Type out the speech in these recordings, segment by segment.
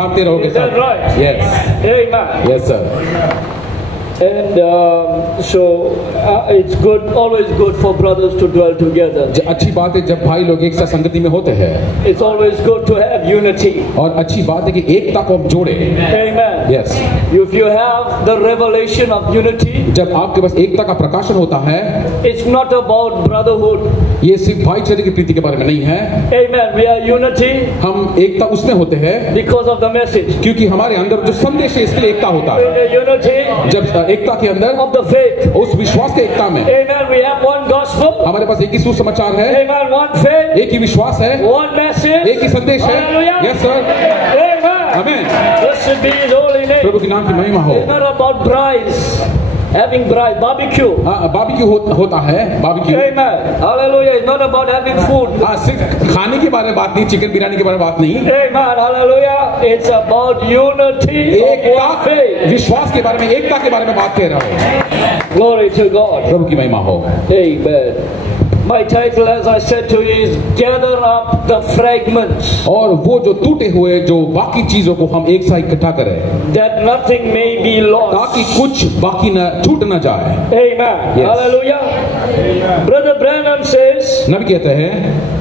उठाते रहोगे Is that सब। right? Yes. Amen. Yes sir. And so it's good, always good for brothers to dwell together. अच्छी बात है जब भाई लोग एक साथ संगति में होते हैं, It's always good to have unity. और अच्छी बात है कि एकता को हम जोड़े। Amen. Yes. If you have the revelation of unity, जब आपके पास एकता का प्रकाशन होता है, it's not about brotherhood. ये सिर्फ भाईचारे की प्रीति के बारे में नहीं है। Amen. We are unity हम एकता उसमें होते हैं because of the message. क्योंकि हमारे अंदर जो संदेश है इसके लिए एकता होता है। The unity जब एकता के अंदर of the faith. उस विश्वास के एकता में Amen. We have one gospel. हमारे पास एक ही सुसमाचार है, Amen. One faith. एक ही विश्वास है, One message. एक ही संदेश है। Hallelujah. Yes sir, Amen. आमीन। Blessed be His holy name. प्रभु के नाम की महिमा हो। It's not about brides, having bride, barbecue. Barbecue होता है, barbecue. Amen. Hallelujah. It's not about having food. सिर्फ खाने के बारे में बात नहीं, चिकन बिरयानी के बारे में बात नहीं। Amen. Hallelujah. It's about unity of one faith. विश्वास के बारे में, एकता के बारे में बात कह रहा हूँ। Glory to God. प्रभु की महिमा हो। Amen. My title, as I said to you, is Gather Up the Fragments, और वो जो टूटे हुए जो बाकी चीजों को हम एक साथ इकट्ठा करें, that nothing may be lost. ताकि कुछ बाकी न छूट न जाए। Amen. Yes. Hallelujah. Brother Branham says, नबी कहते हैं,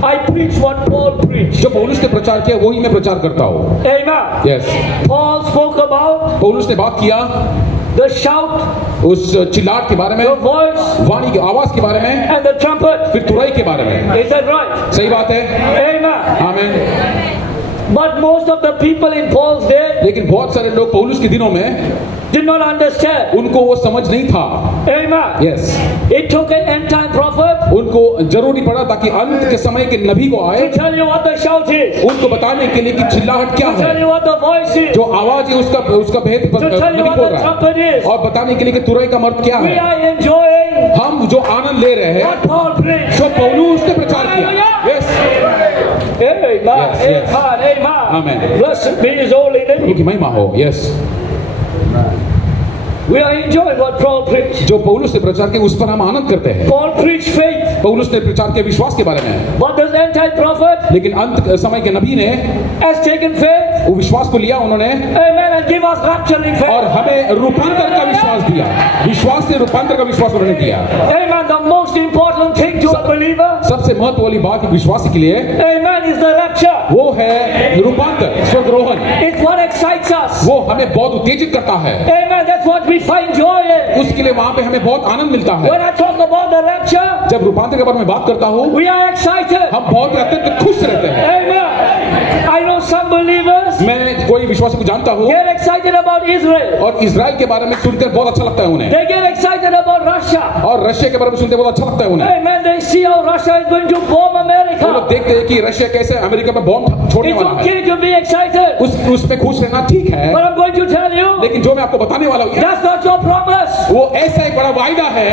I preach what Paul preached. जो पौलुस ने प्रचार किया वही मैं प्रचार करता हूँ। Amen. Yes, Paul spoke about पौलुस ने बात किया the shout, उस चिल्लाट के बारे में, the voice, वाणी की आवाज के बारे में, and the trumpet. फिर तुरई के बारे में। Is that right? सही बात है, Amen. आमीन। But most of the people in Paul's day लेकिन बहुत सारे लोग पौलुस के दिनों में did not understand. उनको वो समझ नहीं था। Amen. Yes, It took an end time prophet उनको जरूरी पड़ा ताकि अंत के समय के नबी को आए, to tell you what the shout is, उनको बताने के लिए कि चिल्लाहट क्या to tell है, you what the voice is, जो आवाज है उसका भेद to tell you Nabi what बोल the रहा trumpet है, is. और बताने के लिए कि तुरई का मर्द क्या We है। are enjoying हम जो आनंद ले रहे हैं what Paul preached. जो पौलुस ने प्रचार किया। Yes, Amen. Yes, yes. Amen. Amen. Blessed be His holy name. प्रभु की महिमा हो। Yes, We are enjoying what Paul preached. जो पौलुस ने प्रचार किया उस पर हम आनंद करते हैं। Paul preached faith. पौलुस ने प्रचार किया विश्वास के बारे में, But the end time prophet लेकिन अंत समय के नबी ने has taken faith. वो विश्वास को लिया उन्होंने, Amen. And give us rapturing faith. और हमें रूपांतर का विश्वास दिया। विश्वास से रूपांतर का विश्वास उन्होंने दिया। Amen. The most important thing to a believer, सबसे महत्व वाली बात विश्वासी के लिए amen, is the rapture. वो है रूपांतर, स्वर्गरोहण। It's what excites us. वो हमें बहुत उत्तेजित करता है, Amen. That's what we find joy in. उसके लिए वहां पे हमें बहुत आनंद मिलता है। When I talk about the rapture, जब रूपांतर के बारे में बात करता हूँ, we are excited. हम बहुत अत्यंत खुश रहते हैं। Amen. I know some believers मैं कोई विश्वासी को जानता हूँ get excited about Israel. और इजराइल के बारे में सुनकर बहुत अच्छा लगता है उन्हें, They get excited about Russia. और रशिया के बारे में सुनते बहुत अच्छा लगता है उन्हें। Amen. They see how Russia is going to bomb वो लोग America. देखते हैं कि रशिया कैसे अमेरिका में बॉम्ब छोड़ने It's वाला है। okay to be excited. उसमें खुश रहना ठीक है, But I'm going to tell you, लेकिन जो मैं आपको बताने वाला हूँ that's not your promise. वो ऐसा एक बड़ा वायदा है।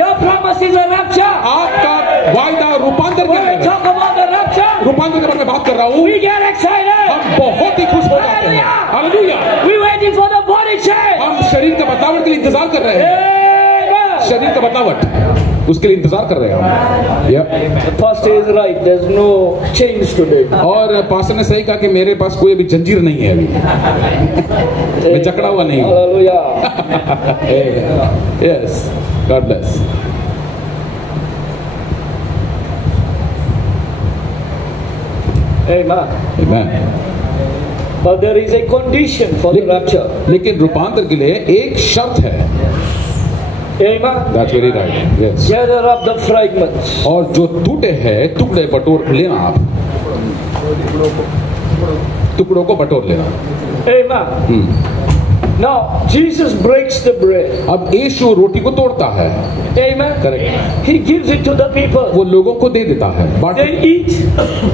Your promise is a rapture. आपका वायदा रूपांतर When we के talk about the rapture, रूपांतर के बारे में बात कर रहा हूँ, we get excited. हम बहुत ही खुश हो जाते हैं। Hallelujah. We're waiting for the body change. हम शरीर का बदलावट के लिए इंतजार कर रहे हैं। Amen. शरीर का बदलावट उसके लिए इंतजार कर रहे हैं हम। Yep. The pastor is right. There's no change today. और पास्टर ने सही कहा कि मेरे पास कोई अभी जंजीर नहीं है, अभी मैं जकड़ा हुआ नहीं हूँ। Hallelujah. Yes, God bless. Amen. Amen. But there is a condition for the rapture. लेकिन रूपांतर के लिए एक शर्त है। Amen. That's very right. Yes. Gather up the fragments. और जो टूटे हैं टुकड़े बटोर लेना, आप टुकड़ों को बटोर लेना। Amen. Now, Jesus breaks the bread. अब यीशु रोटी को तोड़ता है। Amen. Correct. He gives it to the people. वो लोगों को दे देता है, बांट They eat.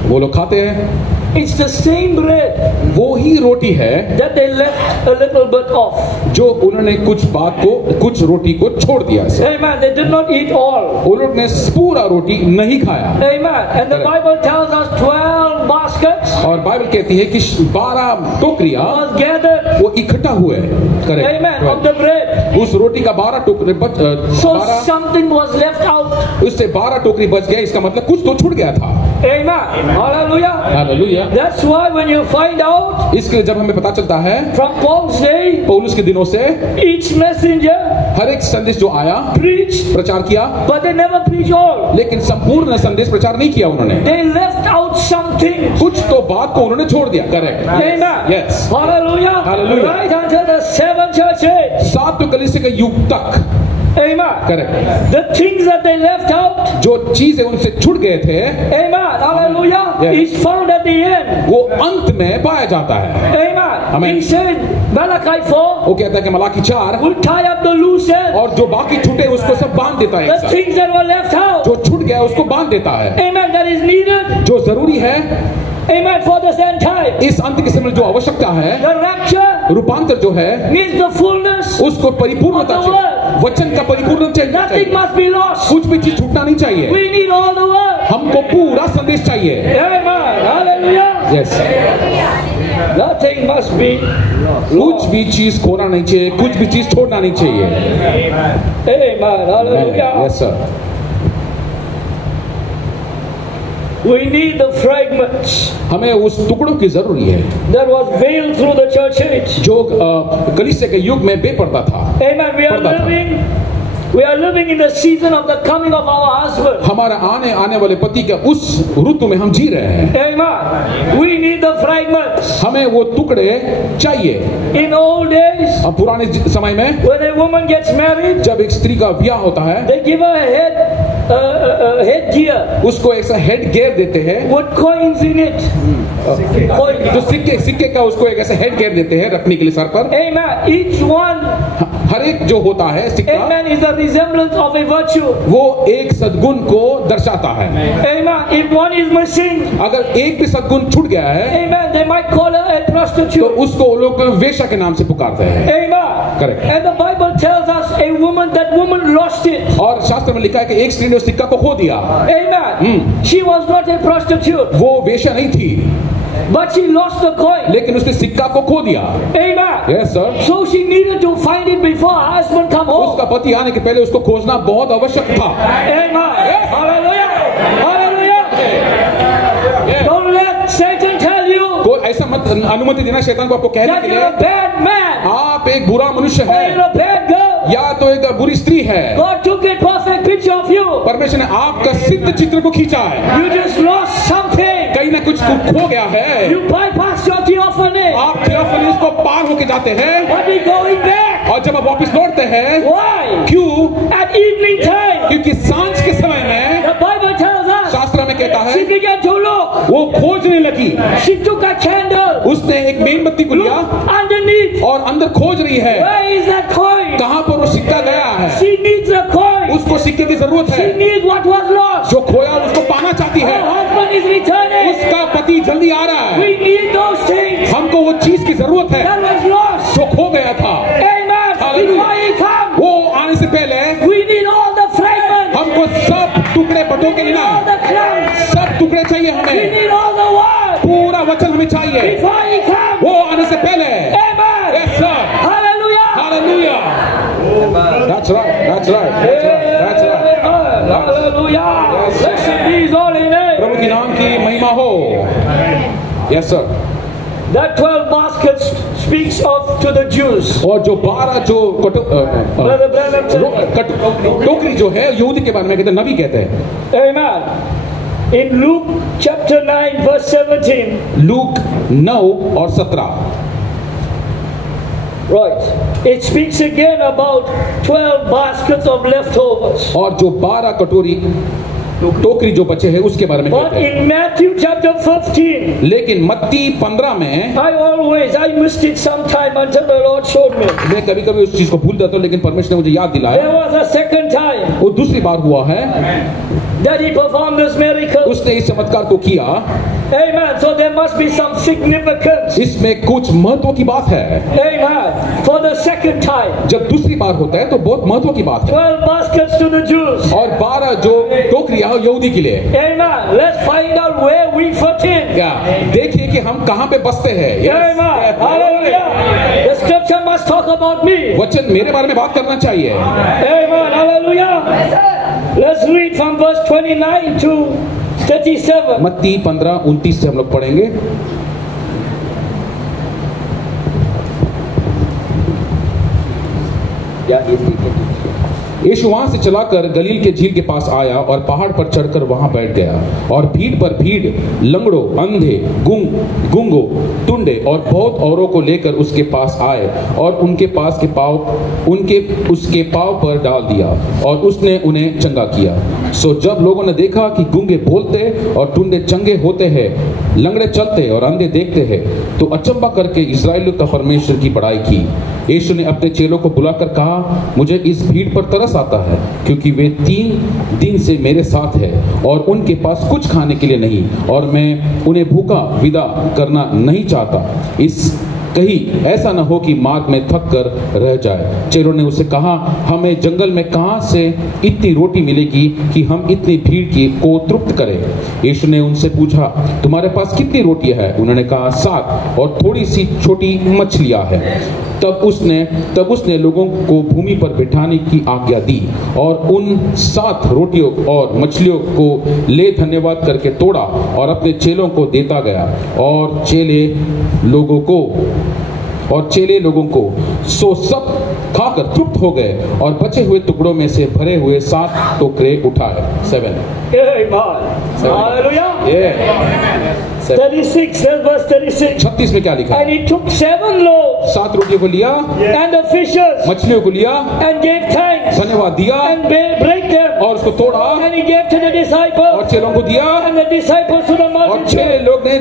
वो लोग खाते हैं। It's the same bread वो ही रोटी है that they left a little bit off. जो उन्होंने कुछ रोटी को छोड़ दिया। Amen. They did not eat all. उन लोग ने पूरा रोटी नहीं खाया। Amen. And the Bible tells us 12 baskets. और बाइबल कहती है कि 12 टोकरियां was gathered. वो इकट्ठा हुए, correct, Amen. Of the bread. उस रोटी का 12 टोकरी So something was left out. उससे 12 टोकरी बच गया, इसका मतलब कुछ तो छूट गया था। Amen. Hallelujah. Hallelujah. That's why when you find out इसके जब हमें पता चलता है from Paul's day, पौलुस के दिनों से each messenger हर एक संदेश जो आया preached, प्रचार किया, but they never preach all. लेकिन संपूर्ण संदेश प्रचार नहीं किया उन्होंने, They left out something. कुछ तो बात को उन्होंने छोड़ दिया, correct, Amen. Yes, Hallelujah. Hallelujah. Right until the 7 churches. 7 कलीसिया के युग तक, Amen. Correct, The things that they left out. जो चीजें उनसे छूट गए थे Amen. Hallelujah. Yes. Is found at the end. वो अंत में पाया जाता है। Amen. Amen. He said, Malachi 4 वो कहता है कि Malachi 4 will tie up the loose end. और जो बाकी छूटे उसको सब बांध देता है, The एक साथ। things that were left out. जो छूट गया उसको बांध देता है, Amen. That is needed. जो जरूरी है Amen. For this end time. इस अंत के समय जो आवश्यकता है, The rapture रूपांतर जो है means the fullness. उसको परिपूर्णता Of the चाहिए, वचन का परिपूर्ण Nothing चाहिए, must be lost. कुछ भी चीज छूटना नहीं चाहिए, We need all the word. हमको पूरा संदेश चाहिए, Amen. Hallelujah. Yes, Nothing must be कुछ भी चीज खोना नहीं चाहिए, कुछ भी चीज छोड़ना नहीं चाहिए, Amen. Hallelujah. Yes sir, We need the fragments हमें उस टुकड़ों की जरूरी है that was veiled through the church age. जो कलीसिया के युग में बेपर्दा था। Amen. We are living in the season of the coming of our husband. हमारा आने वाले पति के उस ऋतु में हम जी रहे हैं, Amen. We need the fragments. हमें वो टुकड़े चाहिए। In old days, अब पुराने समय में when a woman gets married, जब एक स्त्री का ब्याह होता है they give her a headgear उसको एक हेड गियर देते हैं, with coins in it. जो सिक्के का उसको एक ऐसा हेड गियर देते हैं रखने के लिए सर पर। Amen. Each one, हर एक जो होता है सिक्का, amen, is the resemblance of a virtue. वो एक सद्गुण को दर्शाता है। Amen. If one is missing, अगर एक भी सद्गुण छूट गया है amen, they might call her a तो prostitute. उसको लोग वेश्या के नाम से पुकारते हैं, Amen. Correct. And the Bible tells us that woman lost it. और शास्त्र में लिखा है कि एक स्त्री ने उस सिक्का को खो दिया। Amen. She was not a prostitute, वो वेश्या नहीं थी, but she lost the coin. लेकिन उसने सिक्का को खो दिया। Amen. Yes sir, So she needed to find it before her husband come home. उसका पति आने के पहले उसको खोजना बहुत आवश्यक था। Amen. Hallelujah. Hallelujah. Don't let Satan tell you कोई ऐसा मत अनुमति देना शैतान को आपको कहने that के you're a लिए bad man आप एक बुरा मनुष्य or you're है a bad girl. या तो एक बुरी स्त्री है। God took a perfect picture of you. परमेश्वर ने आपका सिद्ध चित्र को खींचा है, You just lost something. कहीं ना कुछ खो गया है। You bypassed your theophany. आप थियोफिलिस को पार होके जाते हैं But we going back. और जब आप वापस लौटते हैं, Why? क्यों? At evening time. क्योंकि सांझ के समय में The Bible tells us शास्त्र में कहता she है began to look. वो खोजने लगी, She took a candle. उसने एक मेणबत्ती को लिया Look underneath. और अंदर खोज रही है Where is that coin? कहां पर वो सिक्का गया है। She needs the coin. उसको सिक्के की जरूरत She है, needs what was lost. जो खोया उसको पाना चाहती Her है, husband is returning. उसका पति जल्दी आ रहा है, We need those things हमको वो चीज की जरूरत है that was lost. जो खो गया था। Amen. Hallelujah. Before he comes, वो आने से पहले we need all the fragments. हमको सब टुकड़े बटो के We need लेना all है, the crumbs. सब टुकड़े चाहिए We हमें, need all the word. पूरा वचन हमें चाहिए Before he comes. वो आने से पहले। Amen. Yes sir, Hallelujah. hallelujah, that's right, that's right, that's right, that's right। Amen. Hallelujah. Yes. Blessed be his holy name. प्रभु के नाम की महिमा हो। Yes sir, That 12 baskets speaks of to the Jews. और जो 12 जो Brother Branham said, टोकरी जो है यहूदी के बारे में कहते हैं, नबी कहते हैं। Amen. In Luke chapter 9 verse 17. Look 9 और 17, Right. It speaks again about 12 baskets of leftovers. और जो 12 कटोरी टोकरी जो बचे हैं उसके बारे में But कहते हैं। in Matthew chapter 15, लेकिन मत्ती 15 में I missed it sometime until the Lord showed me. मैं कभी कभी उस चीज को भूल जाता हूँ, लेकिन परमेश्वर ने मुझे याद दिलाया। There was a second time. वो दूसरी बार हुआ है that he performed this miracle. उसने इस चमत्कार को किया, Amen. So there must be some significance. इसमें कुछ महत्व की बात है। Amen. For the second time, जब दूसरी बार होता है तो बहुत महत्व की बात है। 12 baskets to the Jews. और 12 जो टोकरियां यहूदी के लिए। Amen. Let's find out where we fit in. क्या देखिए कि हम कहाँ पे बसते हैं। Amen. Hallelujah. The scripture must talk about me. वचन मेरे बारे में बात करना चाहिए। Amen. Hallelujah. Let's read from verse 29 to 37. मत्ती 15:29 से हम लोग पढ़ेंगे। यीशु वहां से चलाकर गलील के झील के पास आया और पहाड़ पर चढ़कर वहां बैठ गया, और भीड़ पर भीड़, लंगड़ों, अंधे, गूंगों, टुंडे और बहुत औरों को लेकर उसके पास आए और उसके पांव पर डाल दिया और उसने उन्हें चंगा किया। सो जब लोगों ने देखा कि गूंगे बोलते और टुंडे चंगे होते हैं, लंगड़े चलते और अंधे देखते हैं, तो अचंबा करके इस्राएलियों का परमेश्वर की बड़ाई की। यीशु ने अपने चेलों को बुलाकर कहा, मुझे इस भीड़ पर तरस आता है, क्योंकि वे 3 दिन से मेरे साथ है और उनके पास कुछ खाने के लिए नहीं, और मैं उन्हें भूखा विदा करना नहीं चाहता, इस कहीं ऐसा न हो कि मार्ग में थक कर रह जाए। चेलों ने उसे कहा, हमें जंगल में कहां से इतनी रोटी मिलेगी कि हम इतनी भीड़ को तृप्त करें। यीशु ने उनसे पूछा, तुम्हारे पास कितनी रोटियां हैं? उन्होंने कहा, 7 और थोड़ी सी छोटी मछलियां हैं। तब उसने लोगों को भूमि पर बिठाने की आज्ञा दी और उन 7 रोटियों और मछलियों को ले धन्यवाद करके तोड़ा और अपने चेलों को देता गया, और चेले लोगों को सो सब खाकर तृप्त हो गए और बचे हुए टुकड़ों में से भरे हुए 7 टोकरे उठाए। 7 Hallelujah. Yeah. 36, verse 36. 36 में क्या लिखा And है? he took 7 loaves 7 रोटियों को लिया, and the fishes मछलियों को लिया, and gave thanks धन्यवाद दिया and break them, और उसको तोड़ा and he gave to the disciples और चेलों को दिया, and the disciples to the और multitude, 6 लोग ने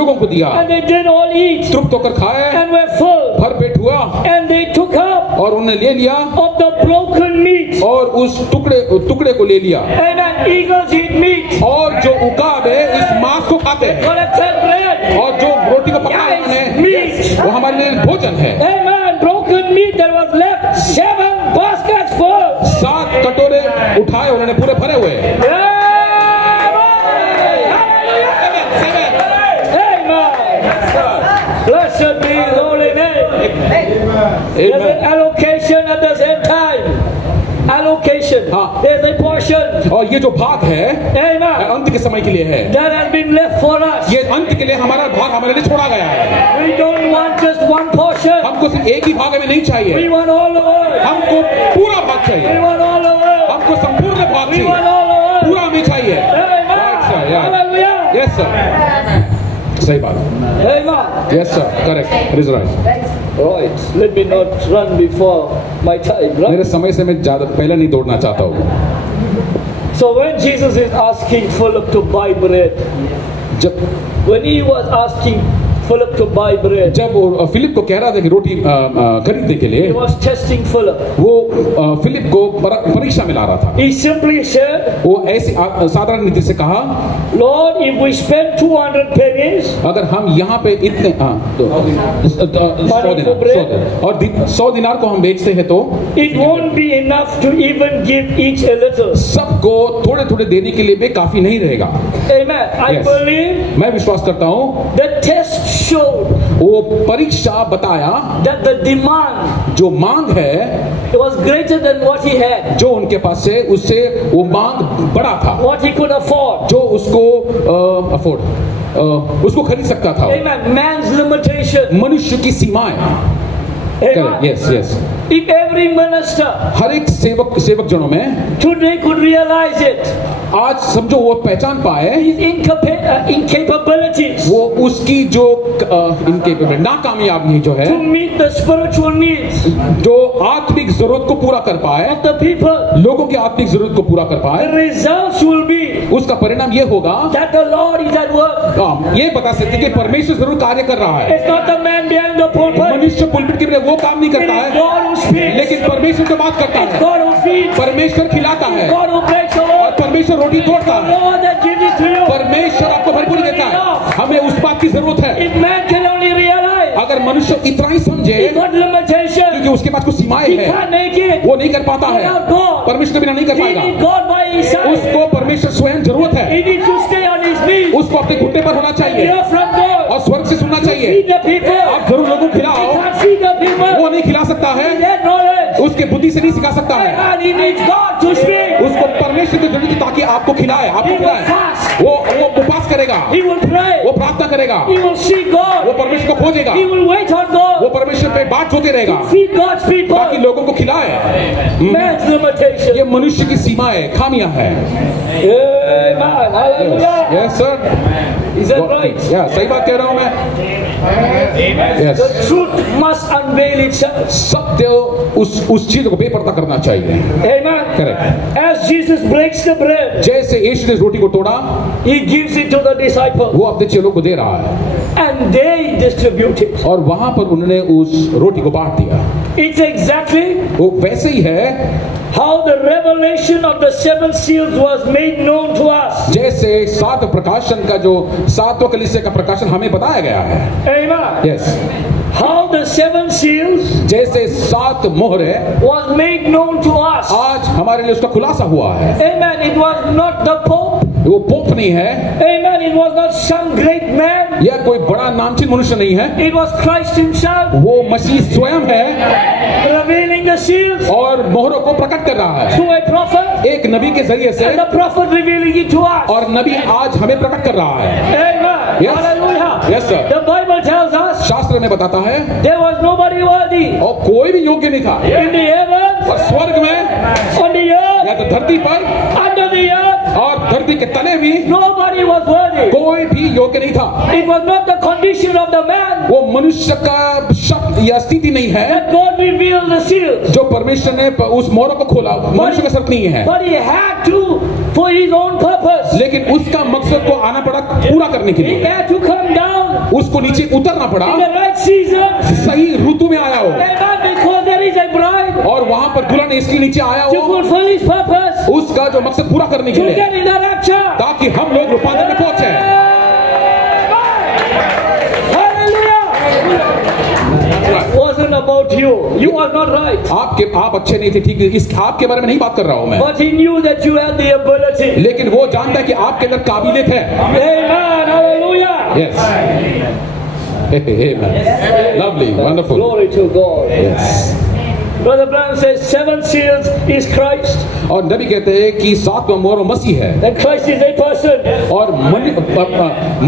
लोगों को दिया, and they did all eat तृप्त होकर खाए, and were full, भर पेट हुआ, and they took up और उन्होंने ले लिया of the broken meat. और उस टुकड़े को ले लिया। Amen. Eagles eat meat. और जो उकाब है इस मांस को खाते हैं, Collected bread. और जो रोटी को पकाया Yes, उन्होंने, meat. वो हमारे लिए भोजन है। Amen. Broken meat that was left. 7 baskets full. 7 कटोरे उठाए उन्होंने, पूरे भरे हुए। Blessed be His holy name. There's an allocation at the same time. Allocation. हाँ। There's a portion. और ये जो भाग है Amen. अंत के समय के लिए है, That has been left for us. ये अंत के लिए हमारा भाग हमारे लिए छोड़ा गया है। We don't want just one portion. हमको सिर्फ एक ही भाग हमें नहीं चाहिए, We want all the world. हमको पूरा भाग We चाहिए, want all the world. हमको संपूर्ण भाग We want चाहिए, all the world. पूरा हमें चाहिए। Right, sir, Amen. yeah. Hallelujah. Yes, sir. सही बात। Amen. Yes, sir. Correct. It is right. Right. Let me not run before my time. मेरे Right? समय से मैं ज्यादा पहले नहीं दौड़ना चाहता हूँ। So when Jesus is asking Philip to buy bread, जब when he was asking Philip to buy bread, वो फिलिप को कह रहा था कि रोटी खरीदने के he लिए, was testing Philip. वो फिलिप को परीक्षा में ला रहा था। He simply said, वो ऐसी साधारण नीति से कहा, Lord, if we spend 200 pennies, अगर हम यहाँ पे इतने 100 दिनार और 100 दिनार को हम बेचते हैं तो it won't be enough to even give each a little. सबको थोड़े थोड़े देने के लिए भी काफी नहीं रहेगा। Amen. I Yes. believe मैं विश्वास करता हूँ, the test showed वो परीक्षा बताया that the demand जो मांग है, was greater than what he had, जो उनके पास से उससे वो मांग बड़ा था, what he could afford. जो उसको उसको खरीद सकता था। Amen. Man's limitation. मनुष्य की सीमाएं। Amen. Yes yes, If every minister हर एक सेवक जनों में today could realize it, आज समझो वो पहचान पाए his incapabilities वो उसकी जो इनके नाकामयाबी जो है, to meet the spiritual needs, जो आत्मिक जरूरत को पूरा कर पाए, of the people, लोगों की आत्मिक जरूरत को पूरा कर the पाए, results will be उसका परिणाम ये होगा, that the Lord is at work. हम ये बता सकते हैं कि परमेश्वर जरूर कार्य कर रहा है। It's not the man behind the pulpit. मनुष्य पुलपिट के लिए वो काम नहीं It करता is है, God who speaks. लेकिन परमेश्वर तो बात करता It's है, God who feeds. परमेश्वर खिलाता है God who breaks the और word. परमेश्वर रोटी तोड़ता है। No one that gives it to you. परमेश्वर आपको भरपूर देता है, हमें उस बात की जरूरत है। If man can only realize अगर मनुष्य इतना ही समझे he's got limitation, क्योंकि उसके पास कुछ सीमाएं he हैं, can't make it वो नहीं कर पाता है, without God. परमेश्वर के बिना नहीं कर He पाएगा। needs God by his side. उसको परमेश्वर स्वयं जरूरत है, He needs to stay on his knees. उसको अपने घुटने पर होना चाहिए Hear from God. और स्वर्ग से सुनना चाहिए। Feed the people. आप जरूर लोगों को He खिलाओ, can't feed the people. वो नहीं खिला सकता है, He has knowledge. उसके बुद्धि से नहीं सिखा सकता है, And he needs God to speak. उसको परमेश्वर की जरूरत है ताकि आपको खिलाए, आपको He will खिलाए। fast. वो उपवास करेगा, He will pray. वो प्रार्थना करेगा, He will seek God. वो परमेश्वर को खोजेगा, He will wait on God. वो परमेश्वर पे बात जोते रहेगा Feed God's people. ताकि लोगों को खिलाए। Man's limitation. ये मनुष्य की सीमाएं, खामियां हैं। Amen. Hallelujah. Yes sir, Is that right? या सही बात कह रहा हूं मैं। Yes, The truth must unveil itself. सत्य उस चीज को बेपर्दा करना चाहिए। Amen. Correct. As Jesus breaks the bread, जैसे यीशु ने रोटी को तोड़ा, he gives it to the disciples वो अपने चेलों को दे रहा है and they distribute it. और वहां पर उन्होंने उस रोटी को बांट दिया। It's exactly वो वैसे ही है how the revelation of the seven seals was made known to us. जैसे सात प्रकाशन का जो सातवां कलीसिया का प्रकाशन हमें बताया गया है। Amen. Yes, How the seven seals जैसे सात मोहरे was made known to us. आज हमारे लिए उसका खुलासा हुआ है। Amen. It was not the Pope. वो पोप नहीं है Amen. It was not some great man. या कोई बड़ा नामचीन मनुष्य नहीं है, It was Christ himself वो मसीह स्वयं है revealing the seals और मोहरों को प्रकट कर रहा है through a prophet, एक नबी के जरिए से, and the prophet revealing it to us. और नबी आज हमें प्रकट कर रहा है। Amen. Yes. Hallelujah. Yes, sir. The Bible tells us शास्त्र में बताता है there was nobody worthy और कोई भी योग्य नहीं था, in the heavens, और स्वर्ग में on the earth, या तो धरती पर under the earth. और धरती के तले भी Nobody was worthy. कोई भी योग्य नहीं था। It was not the condition of the man वो मनुष्य का शब्द या स्थिति नहीं है that God revealed the seals, जो परमेश्वर ने उस मोहरों को खोला, मनुष्य का शर्त नहीं है, but he had to for his own purpose. लेकिन उसका मकसद को आना पड़ा पूरा करने के He लिए, had to come down उसको नीचे उतरना पड़ा, in the right season. सही ऋतु में आया हो Amen. Because there is a bride और वहां पर दुल्हन इसके नीचे आया to हो fulfill his purpose, उसका जो मकसद पूरा करने के to लिए, get in the rapture. ताकि हम लोग रूपांतर में पहुंचे। It wasn't about you. You are not right. आप अच्छे नहीं थे, ठीक है, इस आपके बारे में नहीं बात कर रहा हूं मैं, But he knew that you had the ability. लेकिन वो जानता है कि आपके अंदर काबिलियत है। Amen. Hallelujah. Yes, lovely, wonderful. Glory to God. Yes, Brother Branham says 7 seals is Christ. और नबी कहते हैं कि सातवां मोहर मसीह है That Christ is a person. और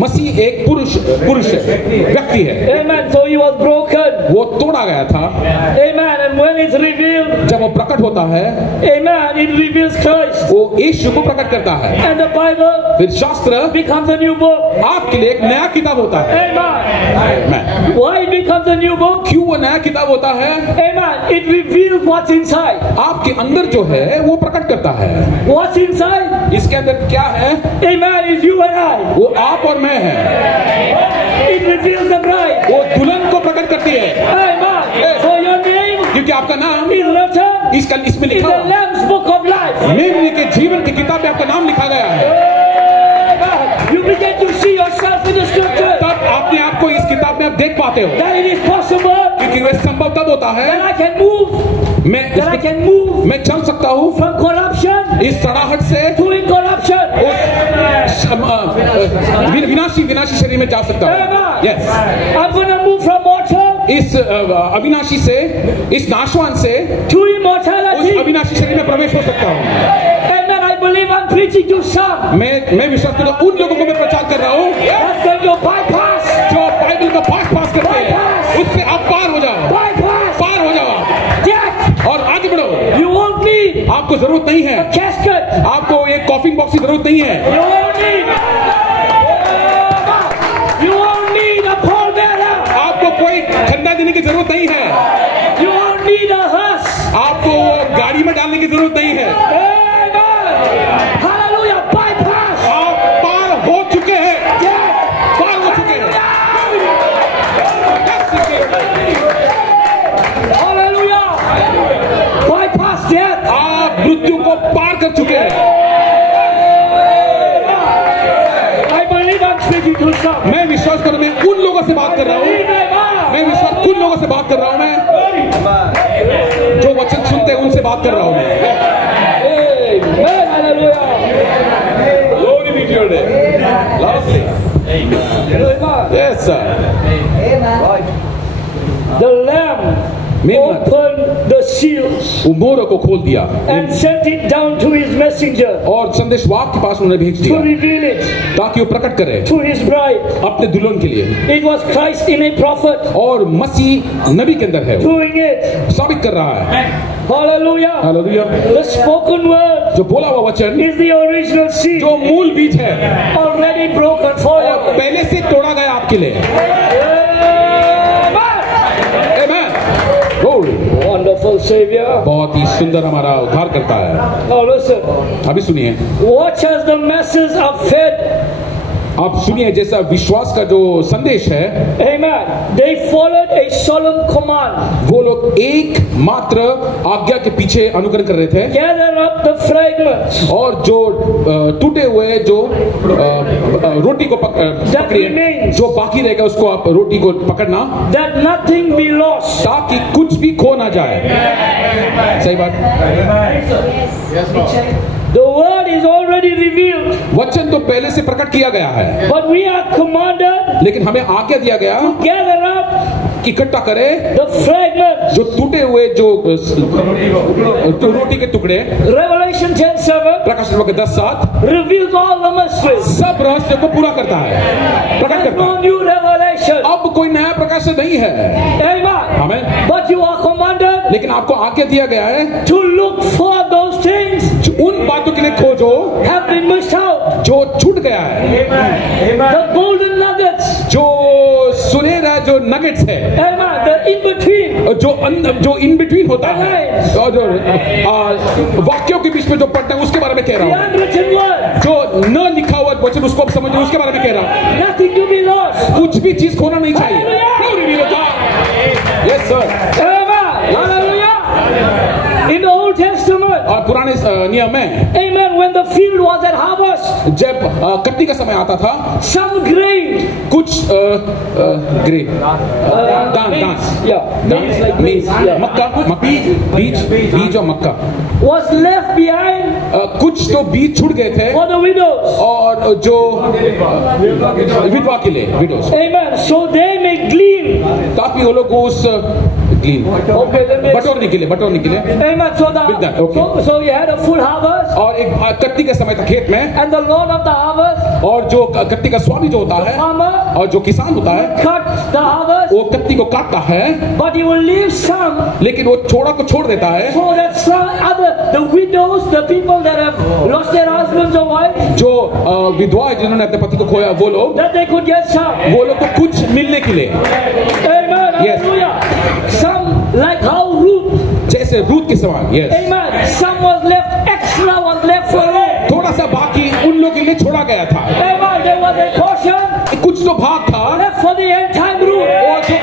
मसीह एक पुरुष है, व्यक्ति है। Amen. So he was broken. वो तोड़ा गया था, Amen. And when it's revealed, जब वो प्रकट होता है amen, it reveals Christ. वो यीशु को प्रकट करता है। And the Bible फिर शास्त्र becomes a new book. आपके लिए एक नया किताब होता है। Amen. Why it becomes a new book? क्यों वो नया किताब होता है? Amen. It reveals what's inside. आपके अंदर जो है वो प्रकट करता है। What's inside? इसके अंदर क्या है? Amen. Is you and I. वो आप और मैं है। It reveals the bride. वो दुल्हन को प्रकट करती है, Amen. So your name क्योंकि आपका नाम is written इसमें in लिखा the हुआ Lamb's book of life. मेमने के जीवन की किताब में आपका नाम लिखा गया है। Amen. You begin to see yourself in the scripture. तब अपने आप को इस किताब में आप देख पाते हो, That it is possible क्योंकि वह संभव तब होता है that I can move. That I can move मैं चल सकता हूँ from corruption इस सड़ाहट से to incorruption. विनाशी शरीर में जा सकता हूँ। Yes, I'm going to move from mortal इस अविनाशी से, इस नाशवान से to उस immortality. अविनाशी शरीर में प्रवेश हो सकता हूँ। Amen. I believe I'm preaching to some. मैं विश्वास करता हूँ उन लोगों को मैं प्रचार कर रहा हूँ That's going to bypass. जो बाइबल का पास करते हैं, उससे आप पार हो जाओ, Bypass. पार हो जाओ आप Death. और आगे बढ़ो। You won't need आपको जरूरत नहीं है, casket. आपको एक कॉफिन बॉक्स की जरूरत नहीं है, You won't need. You won't need a pallbearer. आपको कोई ठंडा देने की जरूरत नहीं है, You won't need a hearse. लोगों से बात कर रहा हूं मैं, जो वचन सुनते हैं उनसे बात कर रहा हूं मैं। Glory be to your name. Lastly. Yes, sir. The Lamb opened the seals मोहरों को खोल दिया and sent it down to his messenger और संदेशवाहक के पास उन्हें भेज to दिया reveal it ताकि वो प्रकट करे to his bride. अपने दुल्हन के लिए। It was Christ in a prophet और मसीह नबी के अंदर है, वो doing it. साबित कर रहा है। Hallelujah. Hallelujah. The spoken word जो बोला हुआ वचन is the original seed, जो मूल बीज है already broken for और you. पहले से तोड़ा गया आपके लिए। Amen. Glory. Wonderful Savior. बहुत ही सुंदर हमारा उद्धार करता है। Now listen. अभी सुनिए, Watch as the masses are fed. आप सुनिए जैसा विश्वास का जो संदेश है, Amen. They followed a solemn command. वो लोग एक मात्र आज्ञा के पीछे अनुकरण कर रहे थे Gather up the fragments और जो टूटे हुए जो रोटी को पकड़िए, जो बाकी रहेगा उसको आप रोटी को पकड़ना that nothing be lost. ताकि कुछ भी खो ना जाए। सही बात। The word is already revealed, वचन तो पहले से प्रकट किया गया है, but we are commanded लेकिन हमें आज्ञा दिया गया to gather up इकट्ठा करे the fragments. जो टूटे हुए जो रोटी के टुकड़े। Revelation 10:7 Prakash 10:7 reveals all the mysteries. सब रहस्य को पूरा करता है, प्रकट There's करता no है। new revelation. अब कोई नया प्रकाश नहीं है, Amen. Amen. But you are commanded लेकिन आपको आज्ञा दिया गया है to look for those things जो उन बातों के लिए खोजो have been missed out. जो छूट गया है, The golden nuggets. जो सुनहरा जो नगेट्स है, Amen. The in between. जो इन बिटवीन होता है और जो वाक्यों के बीच में जो पढ़ते हैं उसके बारे में कह The रहा हूँ। unwritten word. जो न लिखा हुआ वचन उसको आप समझो, उसके बारे में कह रहा हूँ। Nothing to be lost. कुछ भी चीज खोना नहीं चाहिए। Glory be to God. Yes, sir. Amen. Hallelujah. In the Old Testament. और पुराने नियम में Amen. When the field was at harvest, जब कटनी का समय आता था, some grain. कुछ ग्रेन दान Maize, yeah. मक्का बीज और मक्का Was left behind कुछ तो बीज छूट गए थे for the widows. और जो विधवा के लिए widows, Amen. So they may glean. ताकि वो लोग उस ग्लीन Okay, then बटोरने के लिए Amen. So With that, okay. so you had a full harvest, और एक कटनी के समय था खेत में, and the Lord of the harvest, और जो कटनी का स्वामी जो होता है farmer, और जो किसान होता है cut the harvest, वो कटनी को काटता है, but he will leave some लेकिन वो छोड़ा को छोड़ देता है so that some the widows, the people that have lost their husbands or wives, जो विधवा है जिन्होंने अपने पति को खोया, वो लोग that they could get some. वो लोग को कुछ मिलने के लिए, Amen. Yes. Hallelujah. Some like how Ruth. जैसे रूत के समान, yes, Amen. Some was left extra, was left for her. थोड़ा सा बाकी उन लोगों के लिए छोड़ा गया था, Amen. There was a portion कुछ तो भाग था left for the end time Ruth. और जो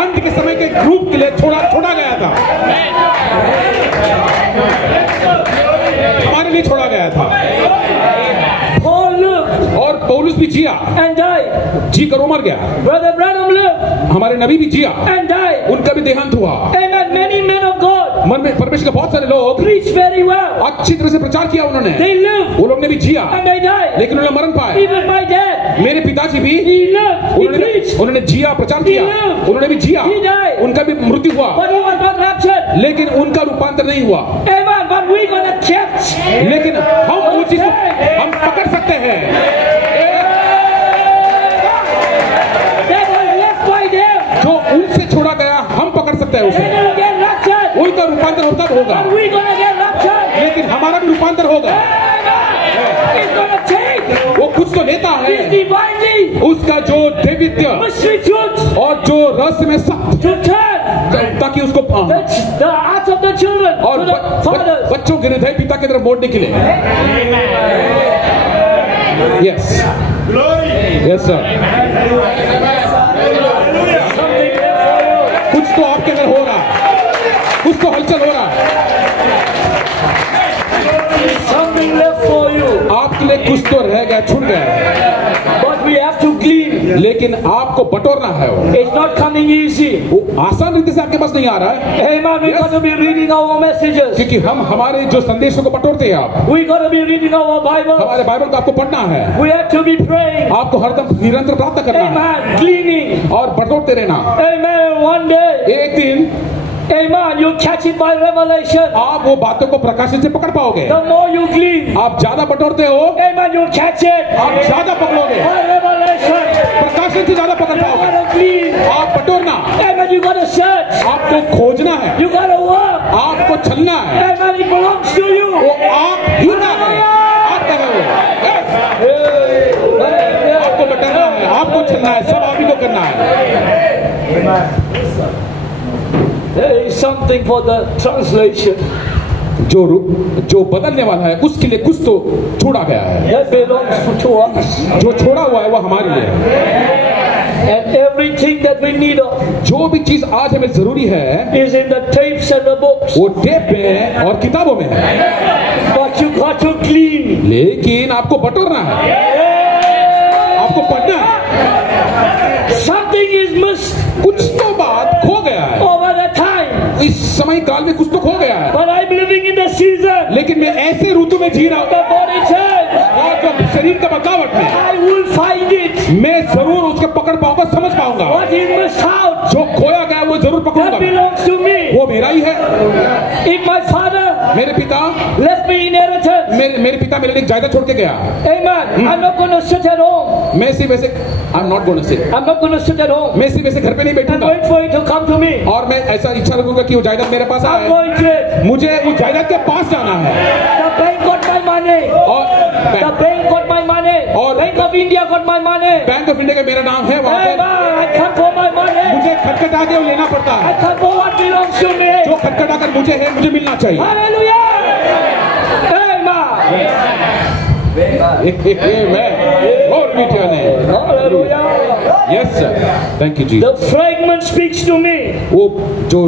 अंत के समय के ग्रुप के लिए छोड़ा गया था, हमारे लिए छोड़ा गया था। Paul lived और पौलुस भी जिया, and died. जी कर मर गया। Brother Branham lived हमारे नबी भी जिया, and died. उनका भी देहांत हुआ। Amen. Many men of God मन में परमेश्वर के बहुत सारे लोग preached very well. अच्छी तरह से प्रचार किया उन्होंने, They lived वो लोग ने भी जिया, and they died. लेकिन उन्होंने मरण पाए। Even my dad, मेरे पिताजी भी he lived, he preached, उन्होंने जिया, प्रचार किया, उन्होंने भी जिया, he died, उनका भी मृत्यु हुआ, but he was not raptured. लेकिन उनका रूपांतर नहीं हुआ। Amen. But we're gonna catch. लेकिन हम वो चीज हम पकड़ सकते हैं That was left by them. जो उनसे छोड़ा गया, हम पकड़ सकते हैं They're उसे। gonna get raptured. उनका रूपांतर होता होगा, But we're gonna get raptured. लेकिन हमारा भी रूपांतर होगा। It's gonna take वो कुछ तो लेता his है divinely उसका जो दैवित्य mystery truth और जो रहस्य में सत्य, to turn ताकि उसको the hearts of the children और to the fathers. बच्चों के हृदय पिता की तरफ मोड़ने के लिए। यस यस सर, कुछ तो आपके अंदर हो रहा, कुछ तो हलचल हो रहा, Something left for you. आपके लिए कुछ तो रह गया, छूट गया, But we have to glean. लेकिन आपको बटोरना है वो। It's not coming easy. वो आसान रीति से आपके पास नहीं आ रहा है। Amen. We got to be reading our messages. क्योंकि हम हमारे जो संदेशों को बटोरते हैं आप, We got to be reading our Bible. हमारे बाइबल को आपको पढ़ना है, We have to be praying. आपको हरदम निरंतर प्रार्थना करना है Amen. Cleaning. और बटोरते रहना। Amen. One day. एक दिन Amen. You catch it by revelation. आप वो बातों को प्रकाशन से पकड़ पाओगे। The more you clean. आप ज्यादा बटोरते हो, Amen. You catch it. आप ज्यादा पकड़ोगे, By revelation. प्रकाशन से ज्यादा पकड़ You पाओगे। got to clean. आप बटोरना, Amen. You got to search. आपको खोजना है, You got to work. आपको छलना है, Amen. It belongs to you. वो आप ही का है, आपका है वो। आपको बटोरना है, आपको छलना है, सब आप ही को करना है। There is something for the translation. जो बदलने वाला है उसके लिए कुछ तो छोड़ा गया है। That belongs to us. जो छोड़ा हुआ है वो हमारे लिए है। And everything that we need of जो भी चीज आज हमें जरूरी है is in the tapes and the books. वो टेप में है और किताबों में है। But you got to clean. लेकिन आपको बटोरना है, आपको पढ़ना है। Something is missed कुछ तो बात खो गया है, over the time. इस समय काल में कुछ तो खो गया है। But I'm living in the season. लेकिन मैं ऐसे ऋतु में जी रहा हूँ The body change. और जो शरीर का बदलावट में I will find it. मैं जरूर उसके पकड़ पाऊंगा, समझ पाऊंगा। What is missed out? जो खोया गया वो जरूर That पकड़ूंगा, belongs to me. वो मेरा ही है। If my father मेरे पिता left me inheritance, मेरे पिता मेरे लिए एक जायदाद छोड़ के गया। amen. I'm not going to sit at home. मैं सिर्फ ऐसे I'm not going to sit. I'm not going to sit at home मैं सिर्फ ऐसे घर पे नहीं and बैठूंगा wait for it to come to me. और मैं ऐसा इच्छा रखूंगा कि वो जायदाद मेरे पास I'm आए। going to it. मुझे उस जायदाद के पास जाना है। The bank got my money. और The bank got my money. और- Bank of India got my money. Bank of India का मेरा नाम है वहाँ Amen. पर। I come for my money. मुझे खटखटा के वो लेना पड़ता I है। come for what belongs to me. जो खटखटा कर मुझे है मुझे मिलना चाहिए। Hallelujah. Amen. Glory be to your name. Hallelujah. Yes sir. Thank you Jesus। The fragment speaks to me वो जो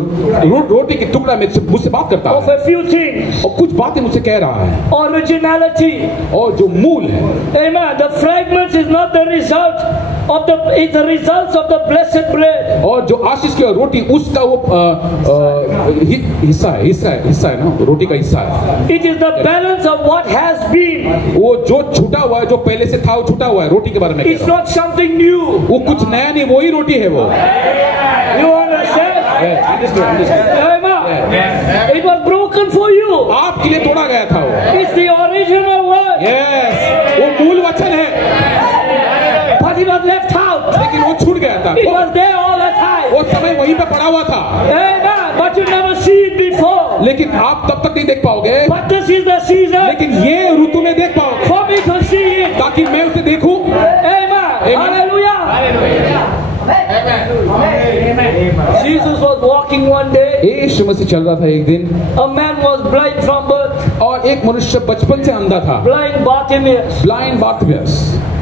रोटी के टुकड़ा मुझसे बात करता of है a few things. और कुछ बातें मुझसे कह रहा है Originality. और जो मूल है Amen. The fragments is not the result of it's the results of the blessed bread. और जो आशीष की रोटी उसका वो हिस्सा है ना, रोटी का हिस्सा है। It is the balance of what has been. वो जो छूटा हुआ है, जो पहले से था वो छूटा हुआ है, रोटी के बारे में कह It's रहा हूं। not something new. वो कुछ नया नहीं, वही रोटी है वो। You understand? Understand? Amen. It was broken for you. आपके लिए तोड़ा गया था वो। It's the original word. Yes, वो मूल वचन है, But it was left out. लेकिन वो छूट गया था। It was there all the time. वो समय वहीं पे पड़ा हुआ था, Amen. But you never see it before. लेकिन आप तब तक नहीं देख पाओगे, But this is the season लेकिन ये ऋतु में देख पाओगे for me to see it. ताकि मैं उसे देखूं। Amen. Hallelujah. Jesus was walking one day. यीशु मसीह चल रहा था एक दिन A man was blind from birth. और एक मनुष्य बचपन से अंधा था, Blind Bartimaeus. Blind Bartimaeus,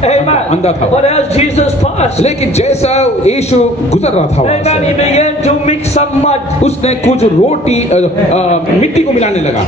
Amen. अंधा था। But as Jesus passed, लेकिन जैसा यीशु गुजर रहा था वहां Amen, he से, began to mix some mud. उसने कुछ रोटी मिट्टी को मिलाने लगा,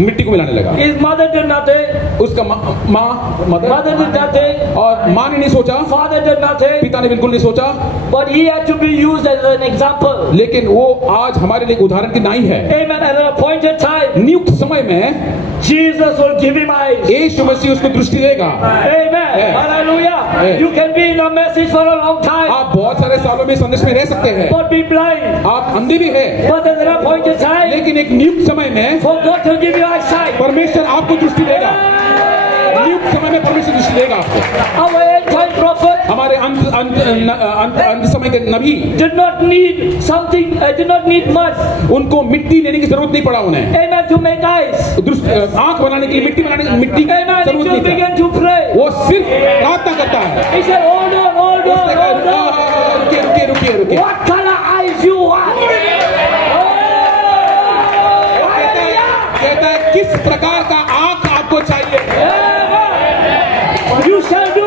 मिट्टी को मिलाने लगा। His mother did nothing. उसका Mother मदर did nothing. और माँ ने नहीं सोचा, Father did nothing. पिता ने बिल्कुल नहीं सोचा, But he had to be used as an example. लेकिन वो आज हमारे लिए उदाहरण की नाई है। Amen. At an appointed time, नियुक्त समय में Jesus will give him eyes. यीशु मसीह उसको दृष्टि देगा। Amen. Hallelujah. You can be in a message for a long time, आप बहुत सारे सालों में संदेश में रह सकते हैं, but be blind. आप अंधे भी हैं, But at an appointed time, लेकिन एक नियुक्त समय में for God to give you eyesight. परमेश्वर आपको दृष्टि देगा। नियुक्त समय में परमेश्वर दृष्टि देगा आपको। Our end time prophet हमारे अंत समय के नबी did not need something, did not need mud. उनको मिट्टी लेने की जरूरत नहीं पड़ा उन्हें, Amen. To make eyes. आंख बनाने के लिए मिट्टी की Amen. He जरूरत just नहीं था। began to pray. वो सिर्फ प्रार्थना करता है। He said, hold on, hold on, उसने hold on. कहा, रुकिए रुकिए रुकिए रुकिए। What color eyes you want? कहता है किस प्रकार का आंख आपको चाहिए, You shall do.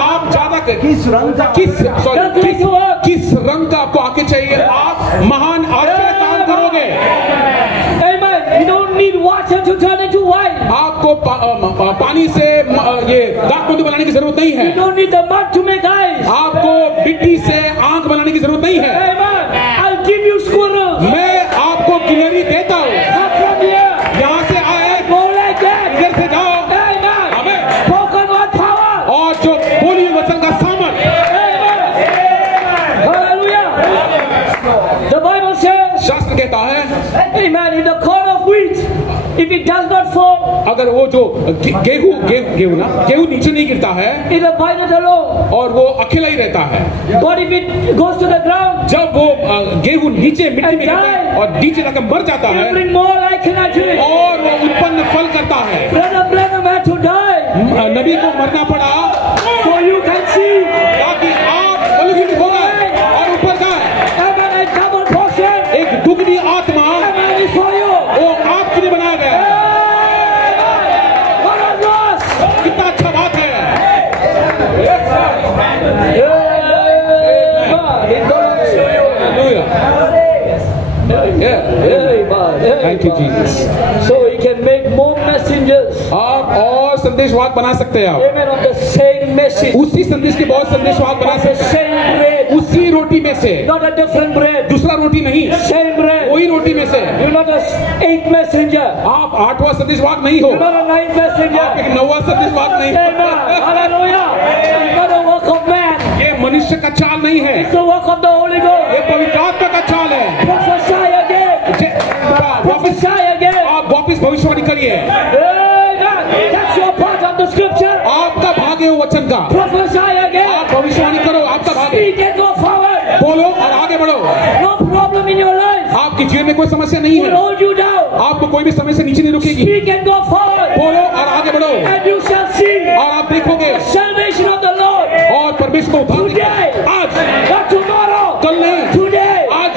आप ज्यादा किस रंग का किस रंग का आपको आंखें चाहिए, आप महान आश्चर्य काम करोगे। Amen. You don't need water to turn into wine. आपको पानी से ये दाख मधु बनाने की जरूरत नहीं है, You don't need the mud to make eyes. eyes. आपको मिट्टी से आंख बनाने की जरूरत नहीं है। Amen. I'll give you squirrels. मैं आपको गिलहरी देता हूँ, Come from here. यहाँ से आए, Go like that. इधर से जाओ। Amen. आमेन। Spoken word power. और जो बोली हुई वचन का सामर्थ, Hallelujah. The Bible says, शास्त्र कहता है, Amen, in the corn of wheat, if it does not fall, अगर वो जो गेहूं नीचे नहीं गिरता है it abideth alone. और वो अकेला ही रहता है, But if it goes to the ground, जब वो गेहूं नीचे मिट्टी में गिरता है और नीचे जाकर मर जाता it है will bring more likeness unto it. और वो उत्पन्न फल करता है। Brother Branham had to die नबी को मरना पड़ा so you can see. ताकि आप फलहीन हो गए और ऊपर जाए। Amen, a double portion. एक दुगनी आत्मा Amen, is for you. वो आपके लिए बनाया गया है। What a loss. कितना अच्छा बात है। Thank you, Jesus. So he can make more messengers. आप और संदेशवाहक बना सकते हैं आप। Amen, of the same message. उसी संदेश के बहुत संदेशवाहक बना The सकते हैं। same bread. उसी रोटी में से, Not a different bread. दूसरा रोटी नहीं, Same bread. वही रोटी में से। You're not a eighth messenger. आप 8वां संदेशवाहक नहीं हो, You're not a ninth messenger. आप एक 9वां संदेशवाहक नहीं। Amen. Hallelujah. It's not a work of man. ये मनुष्य का चाल नहीं है, It's the work of the Holy Ghost. ये पवित्र आत्मा का चाल है। Prophesy again. वापस Prophesy again. आप वापस भविष्यवाणी करिए। Amen. That's your part of the scripture. आपका भाग है वो वचन का। Prophesy again. आप भविष्यवाणी करो, आपका भाग है। Speak and go forward. बोलो और आगे बढ़ो। No problem in your life आपके जीवन में कोई समस्या नहीं will है, hold you down. आपको कोई भी समय से नीचे नहीं रुकेगी। Speak and go forward. बोलो और आगे बढ़ो And you shall see और आप देखोगे salvation of the Lord. और परमेश्वर को उद्धार Today. देगा। आज, Not tomorrow. कल नहीं, Today. आज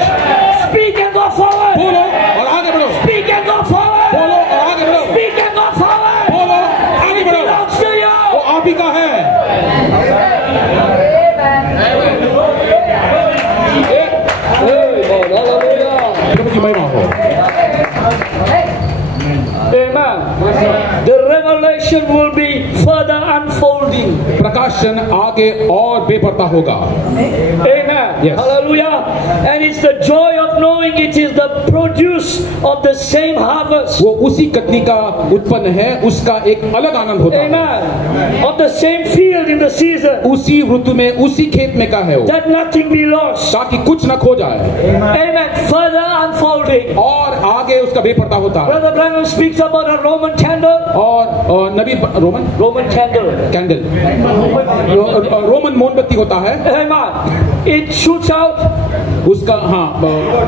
Speak and go forward. बोलो और आगे बढ़ो। Speak and go forward. बोलो और आगे बढ़ो। Speak and go forward. बोलो आगे It बढ़ो। belongs to you. वो आप ही का है। प्रभु की महिमा हो। Amen. The revelation will be further unfolding. प्रकाशन आगे और बेपरता होगा। Amen. Yes. Hallelujah. And it's the joy of knowing it is the produce of the same harvest. वो उसी कटनी का उत्पन्न है, उसका एक अलग आनंद होता है। Amen. Of the same field in the season. उसी ऋतु में उसी खेत में का है वो, That nothing be lost. ताकि कुछ न खो जाए Amen. Further unfolding. और आगे उसका बेपरता होता है। Brother Branham speaks about a Roman candle. और नबी Roman candle. कैंडल, रोमन मोमबत्ती होता है, Amen. It shoots out उसका हाँ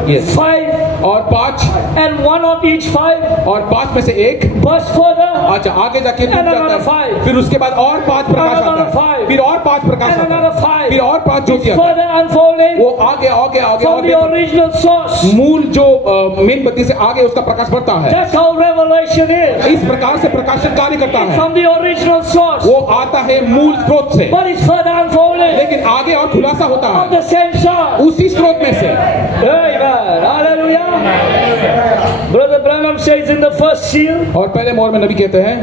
यस 5 और 5 and one of each 5 और 5 में से एक burst further. अच्छा आगे जाके टूट And another जाता है, 5. फिर उसके बाद और 5 प्रकाश And another आता है, 5. फिर और 5 प्रकाश And आता another है, 5. फिर और 5 ज्योति It's आता है। further unfolding वो आगे आगे आगे from the आगे original source. मूल जो मेणबत्ती से आगे उसका प्रकाश बढ़ता है। That's how revelation is. इस प्रकार से प्रकाशन कार्य करता है। From the original source. वो आता है मूल स्रोत से, But it's further unfolding लेकिन आगे और खुलासा होता from है the same source. उसी स्रोत में से। Amen. Hallelujah. Brother Branham says in the first seal, और पहले मोहर में नबी कहते हैं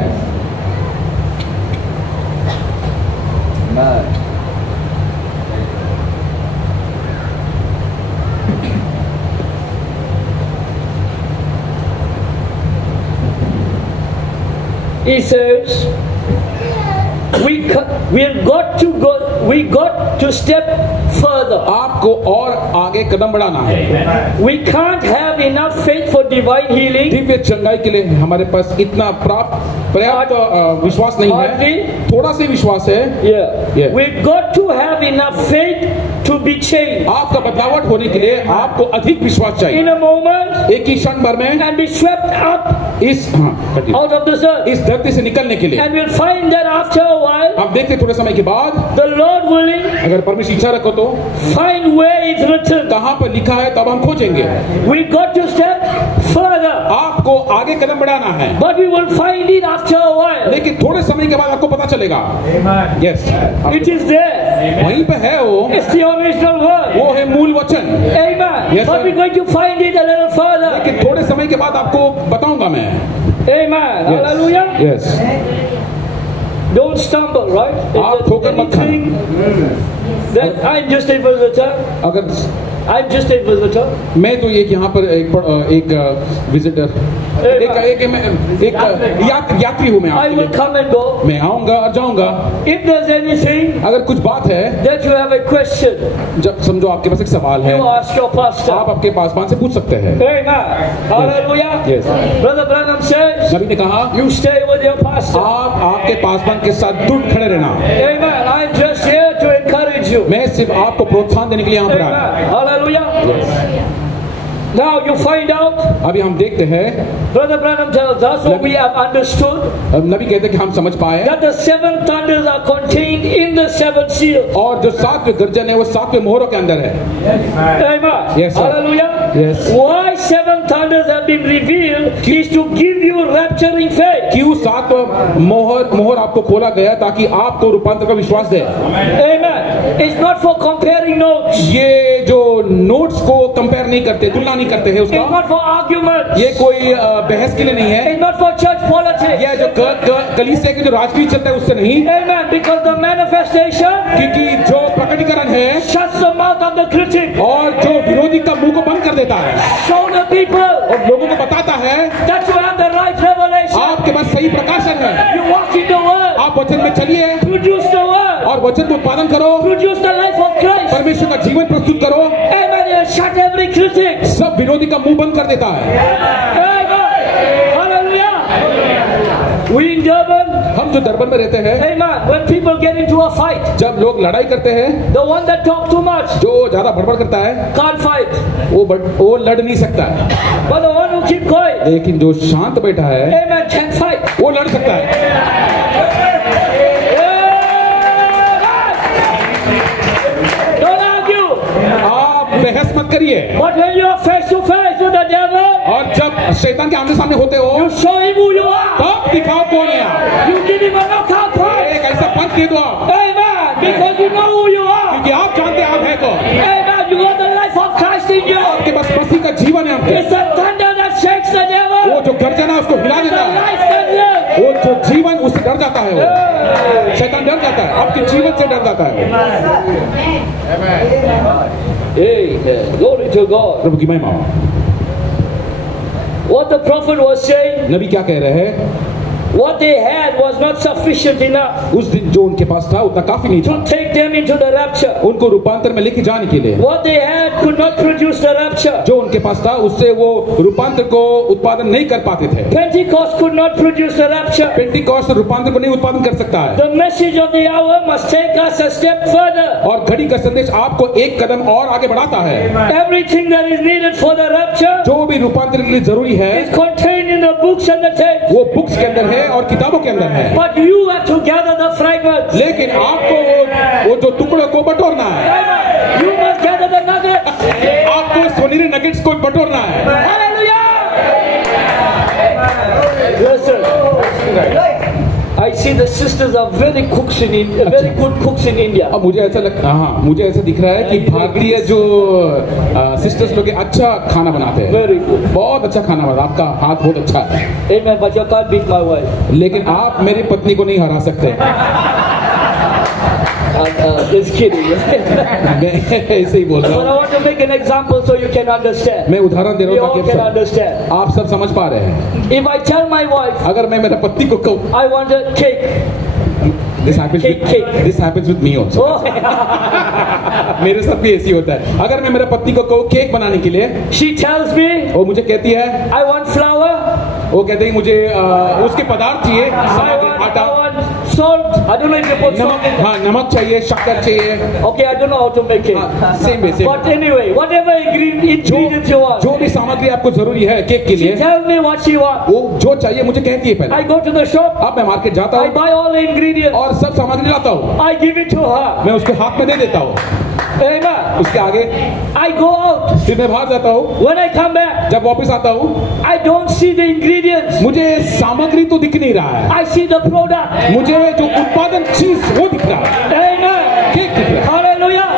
he says, we got to step further. आपको और आगे कदम बढ़ाना है। We can't have enough faith for divine healing. Divya चंगाई के लिए हमारे पास इतना पर्याप्त विश्वास नहीं है, थोड़ा सा विश्वास है। Yeah. We got to have enough faith to be changed. आपका बदलावट होने के लिए आपको अधिक विश्वास In चाहिए। a moment एक ही क्षण भर में and be swept up इस out of this earth. इस धरती से निकलने के लिए And we'll find that after a while, आप देखते थोड़े समय के बाद, the Lord willing, अगर परमेश्वर इच्छा रखो तो find where it's written. कहाँ पर लिखा है तब हम खोजेंगे। We got to step further. आपको आगे कदम बढ़ाना है, But we will find it after a while. लेकिन थोड़े समय के बाद आपको पता चलेगा। Yes, It is there. वहीं पे है वो It's the original word. है मूल वचन। Amen. Yes, But sir. we're going to find it a little further. लेकिन थोड़े समय के बाद आपको बताऊंगा मैं। Amen. Hallelujah. Yes, Don't Don't stumble, right? If आप there's ठोकर मत खाएं। anything, then I'm just a visitor. अगर I'm just a visitor. मैं तो एक यहाँ पर एक विजिटर, एक यात्री हूँ मैं I आपके will लिए। come and go. मैं आऊँगा और जाऊँगा। If there's anything अगर कुछ बात है, that you have a question, जब समझो आपके पास एक सवाल है, you ask your pastor. आप आपके पासवान से पूछ सकते हैं। Amen. Hallelujah. Yes. Brother Branham says, नबी ने कहा, you stay with your pastor. आप आपके पासवान के साथ दृढ़ खड़े रहना। Amen. I'm just here to encourage you. मैं सिर्फ आपको प्रोत्साहन देने के लिए यहाँ पर आया। Amen. Hallelujah. Now you find out, अभी हम देखते हैं, Brother Branham tells us what we have understood, नबी कहते हैं कि हम समझ पाए, that the seven thunders are contained in the seven seals. और जो सातवें गर्जन है वो सातवें मोहरों के अंदर है। Amen. Yes, sir. Hallelujah. Yes. Why seven thunders have been revealed is to give you rapturing faith. क्यों सात मोहर आपको खोला गया ताकि आपको रूपांतर का विश्वास दे। Amen. It's not for comparing notes. ये जो नोट्स को कंपेयर नहीं करते, तुलना नहीं करते हैं It's उसका, not for arguments. ये कोई बहस के लिए नहीं है, It's not for church politics. यह जो कलीसिया के जो राजनीति चलता है उससे नहीं, Amen. Because the manifestation क्योंकि जो प्रकटीकरण है shuts the mouth of the critic. और जो विरोधी का मुंह को बंद कर देता है Show the people और लोगों को बताता है that you have the right revelation. आपके पास सही प्रकाशन है, You walk in the word. आप वचन में चलिए Produce the word. और वचन को उत्पादन करो, Produce the life of Christ. परमेश्वर का जीवन प्रस्तुत करो। Amen. You shut every critic. सब विरोधी का मुंह बंद कर देता है। Amen. Hallelujah. We in Durban, हम जो दरबार में रहते हैं, amen, when people get into a fight, जब लोग लड़ाई करते हैं, the one that talk too much जो ज्यादा बड़बड़ करता है can't fight. वो लड़ नहीं सकता है, But the one who keep quiet, लेकिन जो शांत बैठा है amen, can fight. वो लड़ सकता है। Don't argue. आप बहस मत करिए, But when you are face to face with the devil, और जब शैतान के आमने सामने होते हो you show him who you are. तब दिखाओ कौन है आप। You give him a knockout punch. एक ऐसा पंच दे दो आप, Amen. Because you know who you are. क्योंकि आप जानते हैं आप है कौन। Amen. You got the life of Christ in you. आपके पास मसीह का जीवन है आपके। It's the thunder that shakes the devil. वो जो गर्जना है उसको हिला It's देता the है, life that lives. वो जो जीवन उससे डर जाता है, वो शैतान डर जाता है, आपके जीवन से डर जाता है। Amen. Glory to God. प्रभु की महिमा। What the prophet was saying, नबी क्या कह रहे हैं, what they had was not sufficient enough उस दिन जो उनके पास था उतना काफी नहीं to था take them into the rapture. उनको रूपांतर में लेके जाने के लिए। What they had could not produce the rapture. जो उनके पास था उससे वो रूपांतर को उत्पादन नहीं कर पाते थे। Pentecost could not produce the rapture. Pentecost रूपांतर को नहीं उत्पादन कर सकता है, The message of the hour must take us a step further. और घड़ी का संदेश आपको एक कदम और आगे बढ़ाता है। Everything that is needed for the rapture जो भी रूपांतर के लिए जरूरी है is contained in the books and the tapes. वो बुक्स के अंदर है और किताबों के अंदर है, But you have to gather the fragments. लेकिन आपको वो जो टुकड़ों को बटोरना है, You must gather the nuggets. आपको सोनेरी नगेट्स को बटोरना है। Hallelujah. Listen. I see the sisters are very cooks in India, very good cooks in India. अब मुझे ऐसा लगता, हाँ मुझे ऐसा दिख रहा है कि भारतीय जो सिस्टर्स लोग हैं, अच्छा खाना बनाते हैं, Very good. बहुत अच्छा खाना बनाते हैं, आपका हाथ बहुत अच्छा है, Amen. But you can't beat my wife. लेकिन आप मेरी पत्नी को नहीं हरा सकते। Just kidding. मैं ऐसे ही बोल रहा But I हूँ, want to make an example so you can understand. मैं उदाहरण दे We रहा all हूँ can ताकि understand. आप सब समझ पा रहे हैं। If I tell my wife अगर मैं मेरे पत्नी को कहूँ, I want a cake, this happens with me also, oh, मेरे साथ भी ऐसी होता है। अगर मैं मेरे पत्नी को कहूँ केक बनाने के लिए, she tells me वो मुझे कहती है, I want flour, वो कहते हैं मुझे उसके पदार्थ चाहिए, सामग्री, I आटा, want salt. I don't know if you put salt नमक, in there. हाँ नमक चाहिए, शक्कर चाहिए, Okay, I don't know how to make it. Same basic. But anyway, whatever ingredients you want, जो भी सामग्री आपको जरूरी है केक के she लिए, tells me what she wants. वो जो चाहिए मुझे कहती है पहले। I go to the shop, अब मैं मार्केट जाता I हूँ buy all the ingredients, और सब सामग्री लाता हूँ, I give it to her. मैं उसके हाथ में दे देता हूँ। Amen. उसके आगे I go out. फिर मैं बाहर जाता हूँ, When I come back, जब वापस आता हूँ I don't see the ingredients. मुझे सामग्री तो दिख नहीं रहा है, I see the product. मुझे जो उत्पादन चीज वो दिख रहा है, Amen. केक दिख रहा Hallelujah.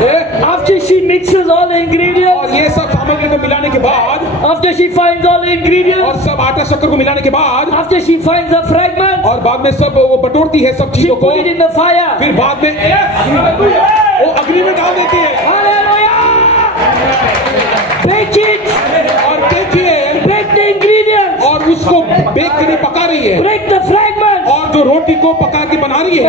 है। After she mixes all the और ingredients, ये सब सामग्री को मिलाने के बाद, after she finds all the ingredients, और सब आटा शक्कर को मिलाने के बाद, after she finds the fragments, और बाद में सब वो बटोरती है सब she चीजों को, put it in the fire. फिर बाद में वो अग्नि में डाल देती है Hallelujah! Bake it. और देखिए Break the ingredients. और उसको बेक के लिए पका रही है, Break the fragments. और जो रोटी को पका के बना रही है,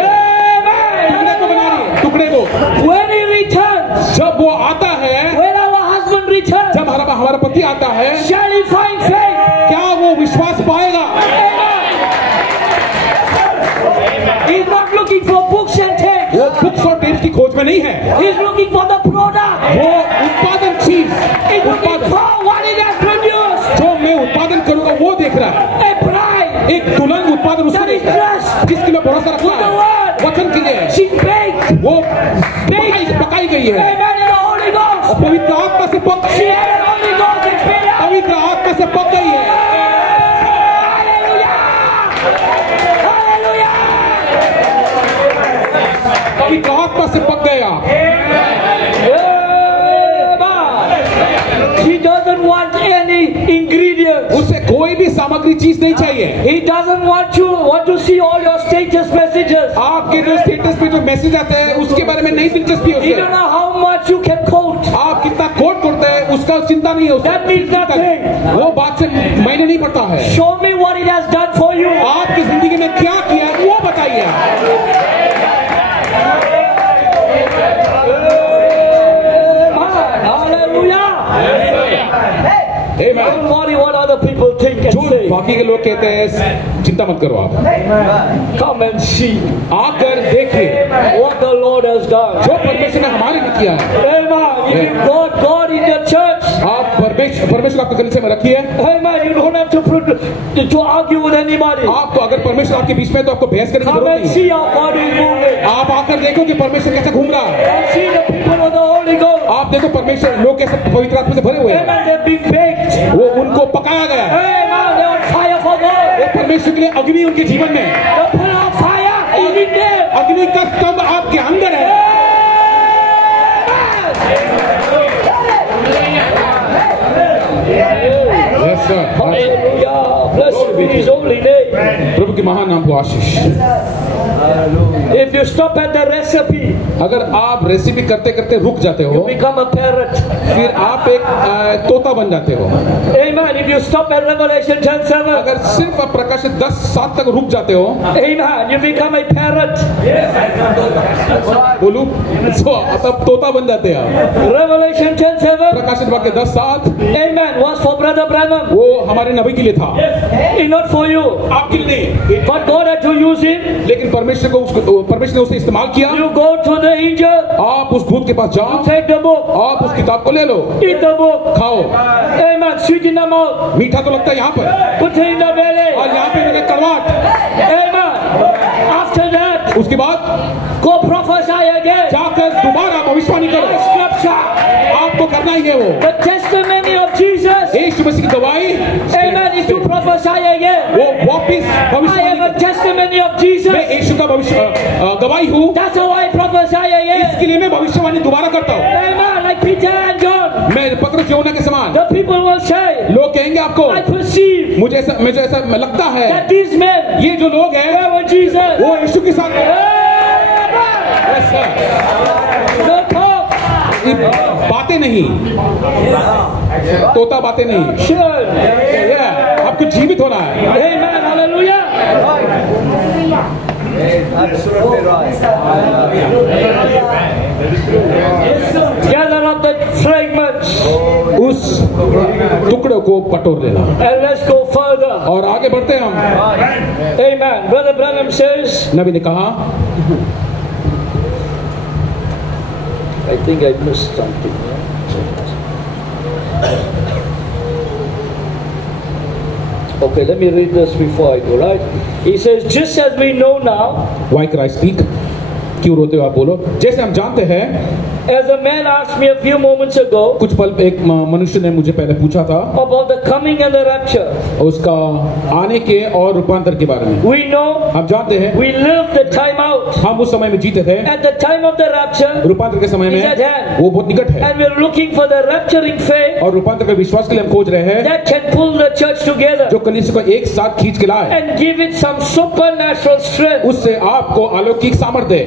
टुकड़े को बना रही है, टुकड़े को। When he returns, जब वो आता है, when our husband returns, जब हमारा पति आता है, shall he find faith? क्या वो विश्वास पाएगा? He's not looking for books and tapes. वो बुक्स और टेप्स की खोज में नहीं है, He's looking for the product. वो उत्पादन चीज, He's looking उत्पादन for what it has produced. जो मैं उत्पादन करूंगा वो देख रहा है। A bride एक दुल्हन उत्पादन उसको that is देखता है, dressed जिसके लिए भरोसा रखता with the है, word. वचन के लिए She's baked. वो पकाई गई है, Amen. In the Holy Ghost. और पवित्र आत्मा से पक She had an Holy Ghost experience. पवित्र आत्मा से पक गई है। Hallelujah. Hallelujah. पवित्र आत्मा से पक गया। He doesn't want any ingredients. उसे कोई भी सामग्री चीज नहीं चाहिए। He doesn't want to see all your status messages. आपके जो स्टेटस पे जो मैसेज आते हैं उसके बारे में नहीं दिलचस्पी है He उसे। don't know how much you can quote. आप कितना कोट करते हैं उसका चिंता नहीं है उसे। That means nothing. वो बात से मायने नहीं पड़ता है। Show me what it has done for you. आपकी जिंदगी में क्या किया है वो बताइए। Hallelujah. Amen. Don't worry what other people think and जो say. बाकी के लोग कहते हैं चिंता मत करो आप, Come and see आकर देखिए what the Lord has done. जो परमेश्वर ने हमारे लिए किया है। Amen. If you got God in the church, आप परमेश्वर आपके कलीसिया में रखिए। amen, you don't have to argue with anybody. आपको अगर परमेश्वर आपके बीच में तो आपको बहस करने की Come जरूरत and नहीं see how God is moving. है। आप आकर देखो कि परमेश्वर कैसे घूम रहा है। And see the people of the Holy Ghost. आप देखो परमेश्वर लोग कैसे पवित्र आत्मा से भरे हुए हैं। Amen. They've been baked. वो उनको पकाया गया है। Amen. They're on fire for God. वो परमेश्वर के लिए अग्नि उनके जीवन में, The pillar of fire is in them. अग्नि का स्तंभ आपके अंदर है। Yes, sir. Hallelujah. Blessed be His holy name. प्रभु के महान नाम को आशीष। If you stop at the recipe, अगर आप रेसिपी करते करते रुक जाते हो, you become a parrot. फिर आप एक तोता बन जाते हो। Amen. If you stop at Revelation 10:7, अगर सिर्फ आप प्रकाशित 10:7 तक रुक जाते हो, amen, you become a parrot. बोलूं तो तब तोता बन जाते हैं। Revelation 10:7, प्रकाशित वाक्य 10:7 amen, was for Brother Branham. वो हमारे नबी के लिए था, Not for you. आपके लिए नहीं। But God had to use him. लेकिन परमेश्वर ने उसे इस्तेमाल किया। You go to the angel, आप उस दूत के पास जाओ, take the book, आप उस किताब को ले लो, eat the book, खाओ। amen, sweet in the mouth, मीठा तो लगता है यहाँ पर, put it in the belly, और यहाँ पे मैंने कड़वाहट। amen. After that, उसके बाद go prophesy again. जाकर दोबारा भविष्यवाणी करो। By scripture, आपको करना ही है वो। the testimony of Jesus, यीशु मसीह की गवाही, amen, is to prophesy again. वो वापिस I have भविष्यवाणी। a testimony of Jesus. मैं यीशु का गवाही हूँ, That's how I prophesy इसके again. लिए मैं भविष्यवाणी दोबारा करता हूँ। Amen. Like Peter and John, मैं पत्रस यूहन्ना के समान। the people will say, लोग कहेंगे आपको, I perceive मुझे ऐसा लगता है that these men ये जो लोग हैं were with Jesus. वो यीशु के साथ हैं। Amen. Yes, sir। No talk. ये बातें नहीं, तोता बातें नहीं। Sure. Yeah, आपको जीवित होना है। Amen. Hallelujah. Absolutely right. Gather up the fragments उस टुकड़े को पटोर लेना and let's go further. और आगे बढ़ते हैं हम। Amen. Brother Branham says, नबी ने कहा, I think I missed something. Okay, let me read this before I go, right? He says, just as we know now, Why cry speak? क्यों रोते हो आप बोलो? जैसे हम जानते हैं, As a man asked me a few moments ago कुछ पल एक मनुष्य ने मुझे पहले पूछा था about the coming and the rapture. उसका आने के और रूपांतर के बारे में। We know, हम जानते हैं we lived the time out. हम उस समय में जीते थे, At the time of the rapture, रूपांतर के समय is at में hand. वो बहुत निकट है And we're looking for the rapturing faith और रूपांतर के विश्वास के लिए हम खोज रहे हैं that can pull the church together जो कलीसिया को एक साथ खींच के लाए, and give it some supernatural strength उससे आपको अलौकिक सामर्थ्य दे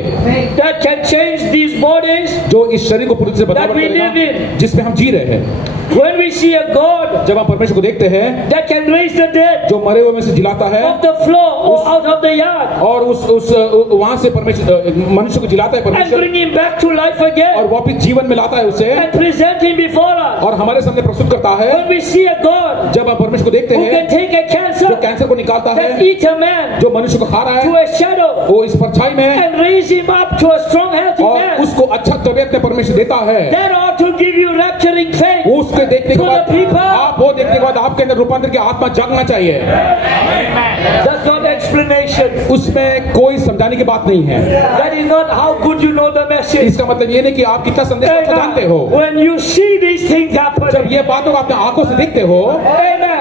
that can change these bodies जो इस शरीर को पूरी तरह से that बदलाव we live करेगा in. जिसमें हम जी रहे हैं। When we see a God जब हम परमेश्वर को देखते हैं that can raise the dead जो मरे हुए में से जिलाता है off the floor or out of the yard और उस वहां से परमेश्वर मनुष्य को जिलाता है and परमेश्वर bring him back to life और again वापस जीवन में लाता है उसे and present him before us. और हमारे सामने प्रस्तुत करता है। When we see a God जब हम परमेश्वर को देखते who हैं can take a जो cancer कैंसर को निकालता that है, eat a man जो मनुष्य को खा रहा to है, a shadow वो इस परछाई में and raise him up to a strong healthy और man, उसको अच्छा तबीयत में परमेश्वर देता है, that ought to give you rapturing faith. वो उसके देखने के To बाद the people. आप वो देखने के बाद आपके अंदर रूपांतर की आत्मा जागना चाहिए। That's not explanation. उसमें कोई समझाने की बात नहीं है। That is not how good you know the message. इसका मतलब ये नहीं कि आप कितना संदेश को जानते हो। When you see these things happen, जब ये बातों को अपने आंखों से देखते हो, amen.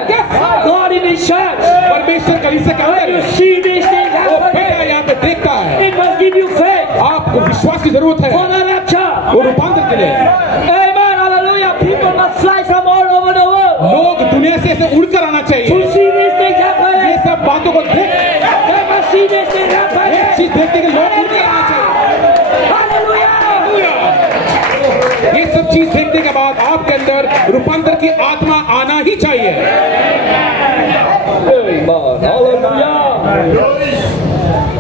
God in His church, परमेश्वर कलीसिया के when अंदर you see these things वो बेटा happen, यहाँ पे देखता है। it must give you faith आपको विश्वास की जरूरत है for the rapture. वो रूपांतर के लिए। Amen. Hallelujah. People must fly from all over the world लोग दुनिया से ऐसे उड़कर आना to चाहिए। see these things ये happen. सब बातों को देख, They must see these things एक happen. चीज देखने के लोग उड़कर आना चाहिए। Hallelujah. ये सब चीज देखने के बाद आपके अंदर रूपांतर की आत्मा आना ही चाहिए। Amen. Hallelujah.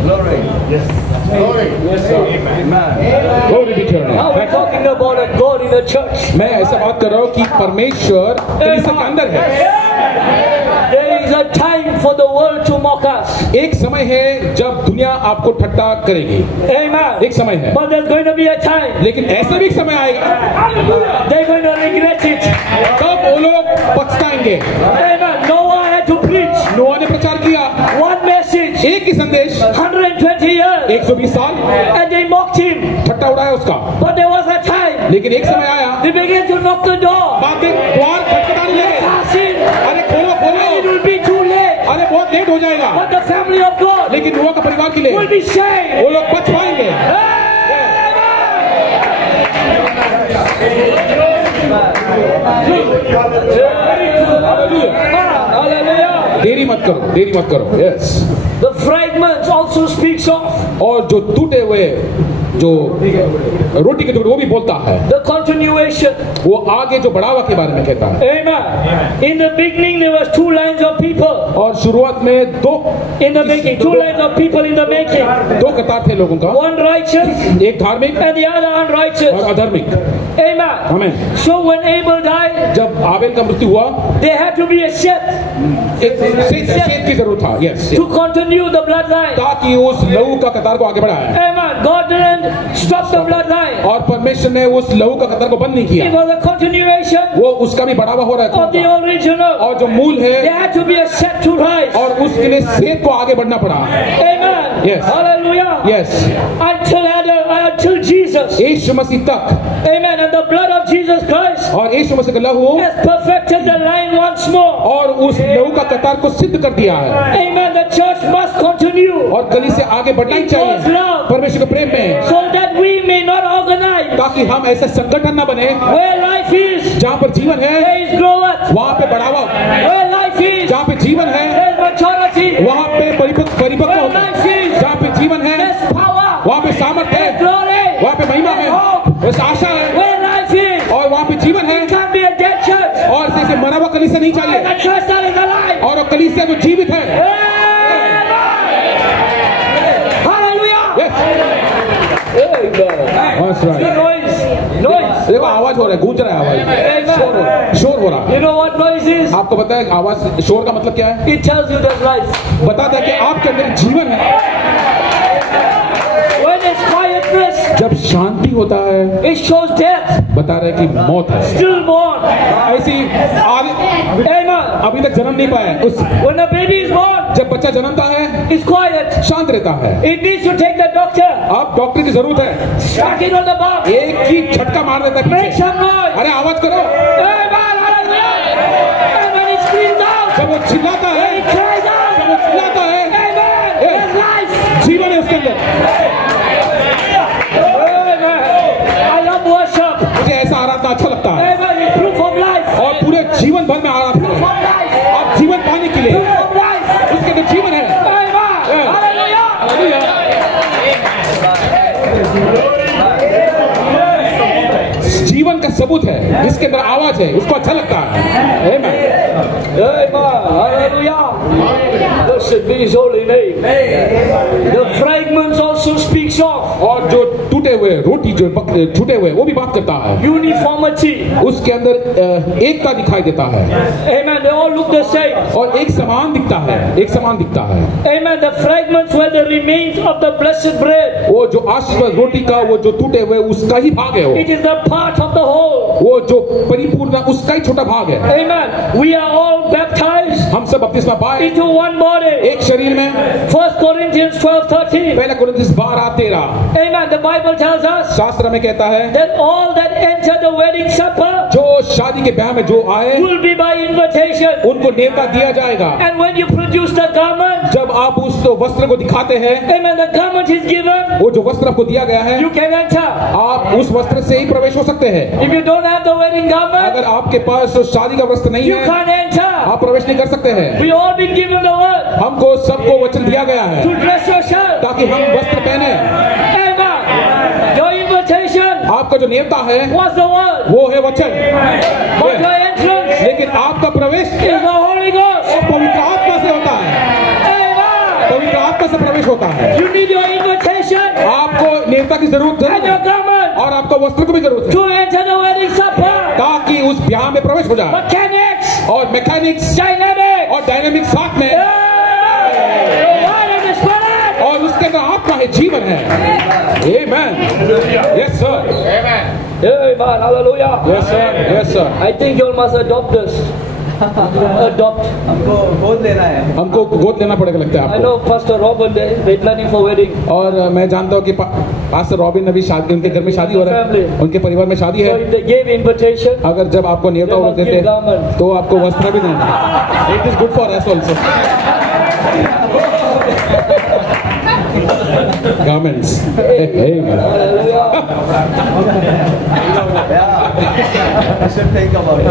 Glory. Yes. Glory. Yes, sir. Amen. Glory be to your Now name। we're talking about a God in the church. मैं ऐसा बात कर रहा हूँ कि परमेश्वर कलीसिया के अंदर है। There is a time for the world to mock us. एक समय है जब दुनिया आपको ठट्टा करेगी, Amen. एक समय है, But there's going to be a time. लेकिन ऐसा भी एक समय आएगा They're going to regret it. तब वो लोग पछताएंगे। Amen. Noah had to preach नोआ ने प्रचार किया one message, एक ही संदेश 120 years, 120 साल, and they mocked him. ठट्टा उड़ाया उसका, But there was a time. लेकिन एक समय आया, They began to knock the door. बातें द्वार खटखटाने लगे, Pass in. अरे खोलो खोलो, It will be too late. अरे बहुत लेट हो जाएगा, But the family of God लेकिन नोआ का परिवार के लिए will be saved. वो लोग बच पाएंगे। Hallelujah. देरी मत करो, देरी मत करो। Yes. The fragments also speaks of और जो टूटे हुए जो रोटी के टुकड़े वो भी बोलता है, the continuation. वो आगे जो बढ़ावा के बारे में कहता है। Amen. In the beginning there was two lines of people और शुरुआत में दो in the making. Two lines of people in the making. कतार थे लोगों का, One righteous एक धार्मिक and the other unrighteous. और अधार्मिक। Amen. आमीन। So when Abel died, जब आबेल का मृत्यु हुआ, there had to be a set एक सेत की जरूरत था। Yes, to continue the bloodline. ताकि उस लहू का कतार को आगे बढ़ाए, Amen. God didn't stop the bloodline. और परमेश्वर ने उस लहू का कतार को बंद नहीं It किया, was a continuation वो उसका भी बढ़ावा हो रहा of the था। original. और जो मूल There है had to be a set to rise. और उसके लिए सेत को आगे बढ़ना पड़ा। Amen. Yes. Hallelujah. Yes, Until Adam, until Jesus. यीशु मसीह तक, Amen. And the blood of Jesus Christ और यीशु मसीह का लहू has perfected the line once more. और उस लहू का कतार को सिद्ध कर दिया है, Amen. The church must continue और कली से आगे बढ़ना ही चाहिए परमेश्वर के प्रेम में, so that we may not organize ताकि हम ऐसे संगठन न बने where life is, जहाँ पर जीवन है there is growth. वहाँ पे बढ़ावा, Where life is, जहाँ पे जीवन है there is maturity. वहाँ पे परिपक्व Where होता life है, is, जहाँ पे जीवन है there is power. वहाँ पे सामर्थ्य There is है, glory. वहाँ पे महिमा There है, is hope. वैसे आशा है, Where life is, और वहाँ पे जीवन है, it can't be a dead church. और ऐसे मरा हुआ कलीसिया नहीं It's चाहिए, a church that is alive. और वो कलीसिया जो जीवित है। Hallelujah. Yes. Amen. That's right. The noise. देखो आवाज हो रहा है, गूंज रहा है आवाज, शोर हो रहा है। You know what noise is? आपको पता है आवाज शोर का मतलब क्या है? It tells you there's life. बताता है कि आपके अंदर जीवन है। When there's quiet peacefulness, जब शांति होता है it shows death. बता रहे कि मौत है। Stillborn. ऐसी Amen. अभी तक जन्म नहीं पाया उस When a baby is born, जब बच्चा जन्मता है it's quiet. शांत रहता है। It needs to take the doctor. अब डॉक्टर की जरूरत है, Smack it on the box. एक ही झटका मार देता है Make पीछे। some noise. अरे आवाज करो। Amen. Hallelujah. And when it screams out, जब वो चिल्लाता है, when it cries out, जब वो चिल्लाता है, Amen. There's life. जीवन है उसके अंदर। Amen. I love worship. मुझे ऐसा आराधना अच्छा लगता है Amen. It's proof of life. और पूरे जीवन भर में आराधना Proof है। of life. आप जीवन पाने के लिए Proof of life. उसके अंदर जीवन है। Amen. Hallelujah. जीवन का सबूत है, इसके अंदर आवाज है, उसको अच्छा लगता है। आमीन। Amen. Hallelujah. Blessed be His holy name. The fragments also speaks of और जो टूटे हुए रोटी जो छूटे हुए वो भी बात करता है, uniformity. उसके अंदर एकता दिखाई देता है Amen. They all look the same. और एक समान दिखता है, एक समान दिखता है। Amen. The fragments were the remains of the blessed bread. वो जो आशीर्वाद रोटी का वो जो टूटे हुए उसका ही भाग है, It is the part of the whole. वो जो परिपूर्ण उसका ही छोटा भाग है। Amen. We are all baptized हम सब बपतिस्मा पाए into one body. एक शरीर में। 1 Corinthians 12:13. पहला कोरिन्थियों 12:13 Amen. The Bible tells us शास्त्र में कहता है that all that enter the wedding supper जो शादी के ब्याह में जो आए will be by invitation. उनको न्योता दिया जाएगा। And when you produce the garment, जब आप उस वस्त्र को दिखाते हैं, amen, the garment is given, वो जो वस्त्र आपको दिया गया है, you can enter. आप उस वस्त्र से ही प्रवेश हो सकते हैं। If you don't have the wedding garment, अगर आपके पास शादी का वस्त्र नहीं you है, can't enter. आप प्रवेश नहीं कर सकते हैं। We all been given the word हमको सबको वचन दिया गया है to dress yourself. ताकि हम वस्त्र पहने। Amen. Your invitation आपका जो न्योता है was the word, वो है वचन, but your entrance लेकिन आपका प्रवेश is the Holy Ghost. पवित्र आत्मा से होता है, Amen. पवित्र आत्मा से प्रवेश होता है। You need your invitation आपको न्योता की जरूरत and your है garment और आपको वस्त्र की भी जरूरत है to enter the wedding supper. ताकि उस ब्याह में प्रवेश हो जाए। Mechanics, और मैकेनिक्स dynamics, और डायनामिक साथ में, Word of the Spirit. और उसके अंदर आत्मा है, जीवन है। Amen. Yes sir, Amen. Hallelujah. Yes sir, yes sir. I think you all must adopt this. Adopt. हमको गोद लेना है। हमको गोद लेना पड़ेगा लगता है I आपको। know Pastor Robert, they planning for wedding. और मैं जानता हूँ कि पास्टर रॉबिन अभी शादी, उनके घर में शादी हो रहा है, उनके परिवार में शादी So है। if they gave invitation, अगर जब आपको न्योता They must देते give garment. तो आपको वस्त्र भी देना। It is good for us also. Garments. Amen. I should think about it.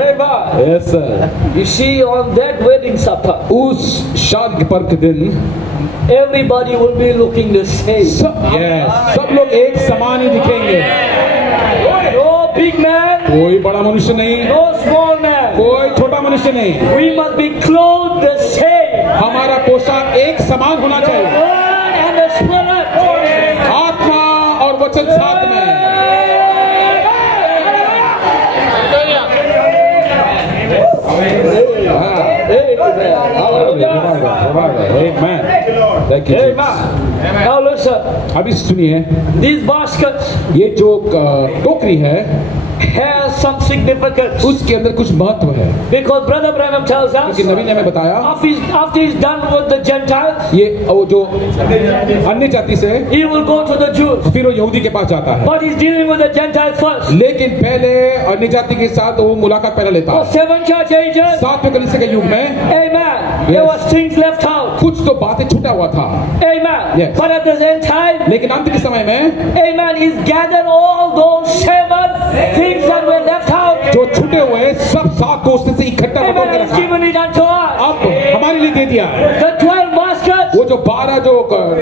Amen. Yes sir. You see, on that wedding supper, उस शादी पर्व के दिन everybody will be looking the same. सब लोग एक समान ही दिखेंगे। No big man, कोई बड़ा मनुष्य नहीं, no small man. कोई छोटा मनुष्य नहीं। We must be clothed the same. हमारा पोशाक एक समान होना The चाहिए। word and the spirit. आत्मा और वचन साथ में। Thank you, Jesus. Amen. Now listen, अभी सुनिए, these baskets ये जो टोकरी है has some significance उसके अंदर कुछ महत्व है, because Brother Branham tells us क्योंकि नबी ने हमें बताया after he's done with the Gentiles, ये वो जो अन्य जाति से he will go to the Jews, फिर वो यहूदी के पास जाता है, but he's dealing with the Gentiles first. लेकिन पहले अन्य जाति के साथ वो मुलाकात पहले लेता For है। 7 church ages, 7वें कलीसिया के युग में amen, there was things left out, कुछ तो बातें छूटा हुआ था, amen. Yes. But at the same time, लेकिन अंत के समय में amen, he's gathered all those 7 things that were left out, जो छूटे हुए सब सात को उसने से इकट्ठा amen, करके and he's रखा, given it unto us. अब हमारे लिए दे दिया। The 12 baskets वो जो 12 जो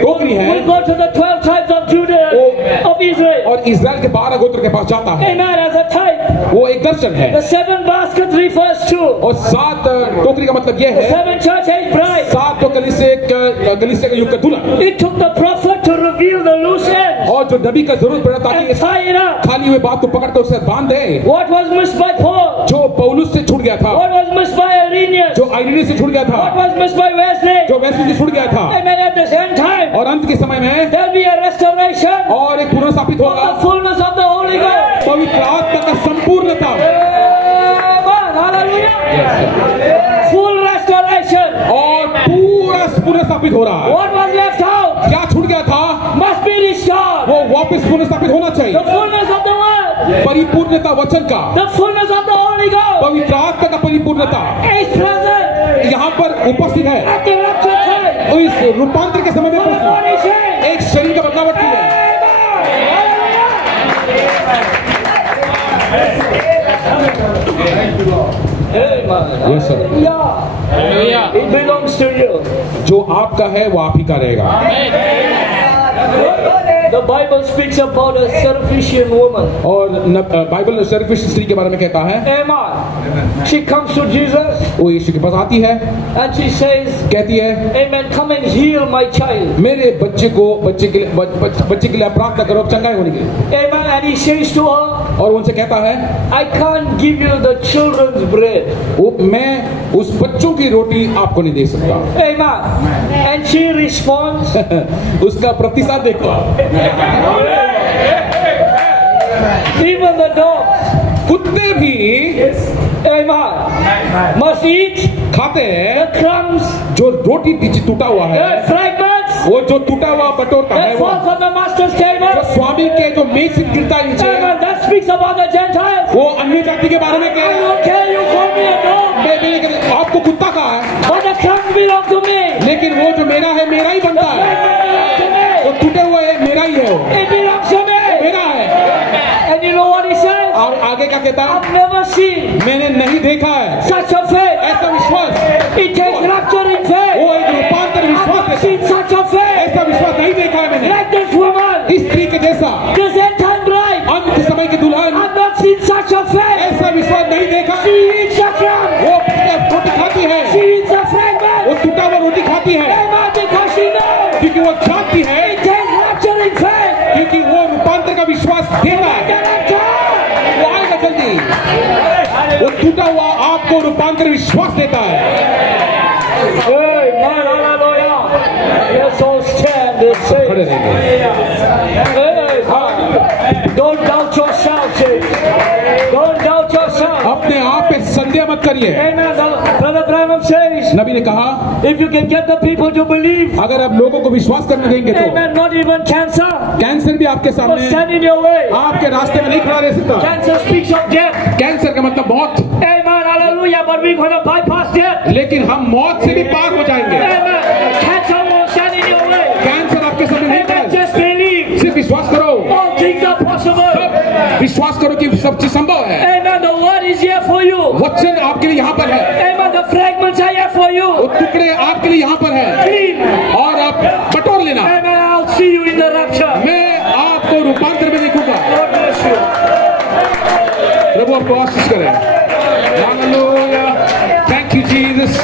टोकरी है will go to the 12 tribes of Judah, of Israel, और इजराइल के 12 गोत्र के पास जाता है, amen, as a type. वो एक दर्शन है। The 7 baskets refers to और 7 टोकरी का मतलब ये है 7 church age bride. 7 तो कलीसिया के युग का दुल्हन, It took the prophet to reveal the loose ends. और और जो नबी का जरूरत पड़ा ताकि and इस tie it up. खाली हुए बात को पकड़कर उसे बांध दे। What was missed by Paul? जो पौलुस से छूट गया था, What was missed by Irenaeus? जो आइरेनियस से छूट गया What था, was missed by Wesley? जो वेस्ली से छूट गया था, Amen. At the same time, और अंत के समय में there'll be a restoration और एक पुनर्स्थापित of होगा the fullness of the Holy Ghost. पवित्र आत्मा का संपूर्णता। Amen. Hallelujah. Full restoration. और पूरा पुनर्स्थापित हो रहा है। What was left out क्या छूट गया था must be restored. वो वापस पुनर्स्थापित होना The चाहिए। fullness of the word. परिपूर्णता वचन का, The fullness of the Holy Ghost पवित्र आत्मा का परिपूर्णता is present यहाँ पर उपस्थित है। at the rapture time. तो इस रूपांतर के समय में For the उपस्थित body change. है। एक शरीर का बदलावट की है। Amen. Yes, sir. Yeah. It belongs to you. जो आपका है वो आप ही का रहेगा। The Bible speaks about a Syrophoenician woman. और बाइबल सर्फिश स्त्री के बारे में कहता है, Amen. She comes to Jesus वो यीशु के पास आती है, and she says, कहती है Amen, come and heal my child. मेरे बच्चे के लिए प्रार्थना करो चंगाई होने के लिए। Amen. And he says to her, और उनसे कहता है I can't give you the children's bread. वो मैं उस बच्चों की रोटी आपको नहीं दे सकता। Amen. And she responds, उसका प्रतिसाद देखो, even the dogs, कुत्ते भी amen, must eat खाते हैं the crumbs, जो रोटी टूटा हुआ है, the fragments वो जो टूटा हुआ बटोरता है that वो fall from the master's जो table. स्वामी के जो मेज से गिरता है नीचे, Amen. That speaks about the Gentiles. वो अन्य जाति के बारे में कह Are रहा you है। okay? You call me a dog, आपको कुत्ता कहा है, but the crumbs belong to me. लेकिन वो जो मेरा है मेरा ही बनता है, Fragments belong to me. वो टूटे हुए है मेरा ही है, वो It belongs to me. मेरा है। And you know what he says? और आगे क्या कहता है, I've never seen मैंने नहीं देखा है such a faith. ऐसा विश्वास, It takes rapture in faith. वो एक रूपांतर I've विश्वास not है, seen such a faith. ऐसा विश्वास नहीं देखा है मैंने। Like this woman, इस स्त्री के जैसा this end-time bride. अंत के समय की दुल्हन, I've not seen such a faith. ऐसा विश्वास नहीं देखा। She eats the crumbs. वो रोटी खाती है, She eats the वो fragments. टूटा हुआ रोटी खाती है, Amen. Because she knows क्योंकि वो जानती है, it takes rapture in faith. क्योंकि वो रूपांतर का विश्वास देता है। वो आएगा जल्दी, वो टूटा हुआ आपको रूपांतर विश्वास देता है। Amen. Hallelujah. Let's all stand and say, खड़े रहेंगे। Amen. Don't doubt yourself, saints. Don't doubt yourself. अपने आप पे संदेह मत करिए। Amen. Brother Branham says, नबी ने कहा, if you can get the people to believe, अगर आप लोगों को विश्वास करने देंगे तो amen, not even cancer cancer भी आपके will सामने stand in your way. आपके रास्ते में नहीं खड़ा रह सकता। Cancer speaks of death. Cancer का मतलब मौत, Amen. Hallelujah. But we're going to bypass death. लेकिन हम मौत से भी पार हो जाएंगे। Amen. Cancer won't stand in your way. Cancer आपके सामने नहीं Amen. खड़ा, Just believe. सिर्फ विश्वास करो, All things are possible. विश्वास करो कि सब चीज संभव है। Amen. The word is here for you. वचन आपके लिए यहाँ पर है, Amen. The fragments are here for you. वो टुकड़े आपके लिए यहाँ पर है, Clean. और आप बटोर लेना। Amen. I'll see you in the rapture. मैं आपको रूपांतर में देखूंगा। God bless you. प्रभु आपको आशीष करे। Hallelujah, thank you Jesus,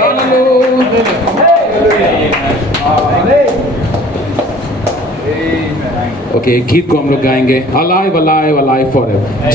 hallelujah. Okay, गीत को हम लोग गाएंगे, अलाइव अलाइव अलाइव फॉरएवर।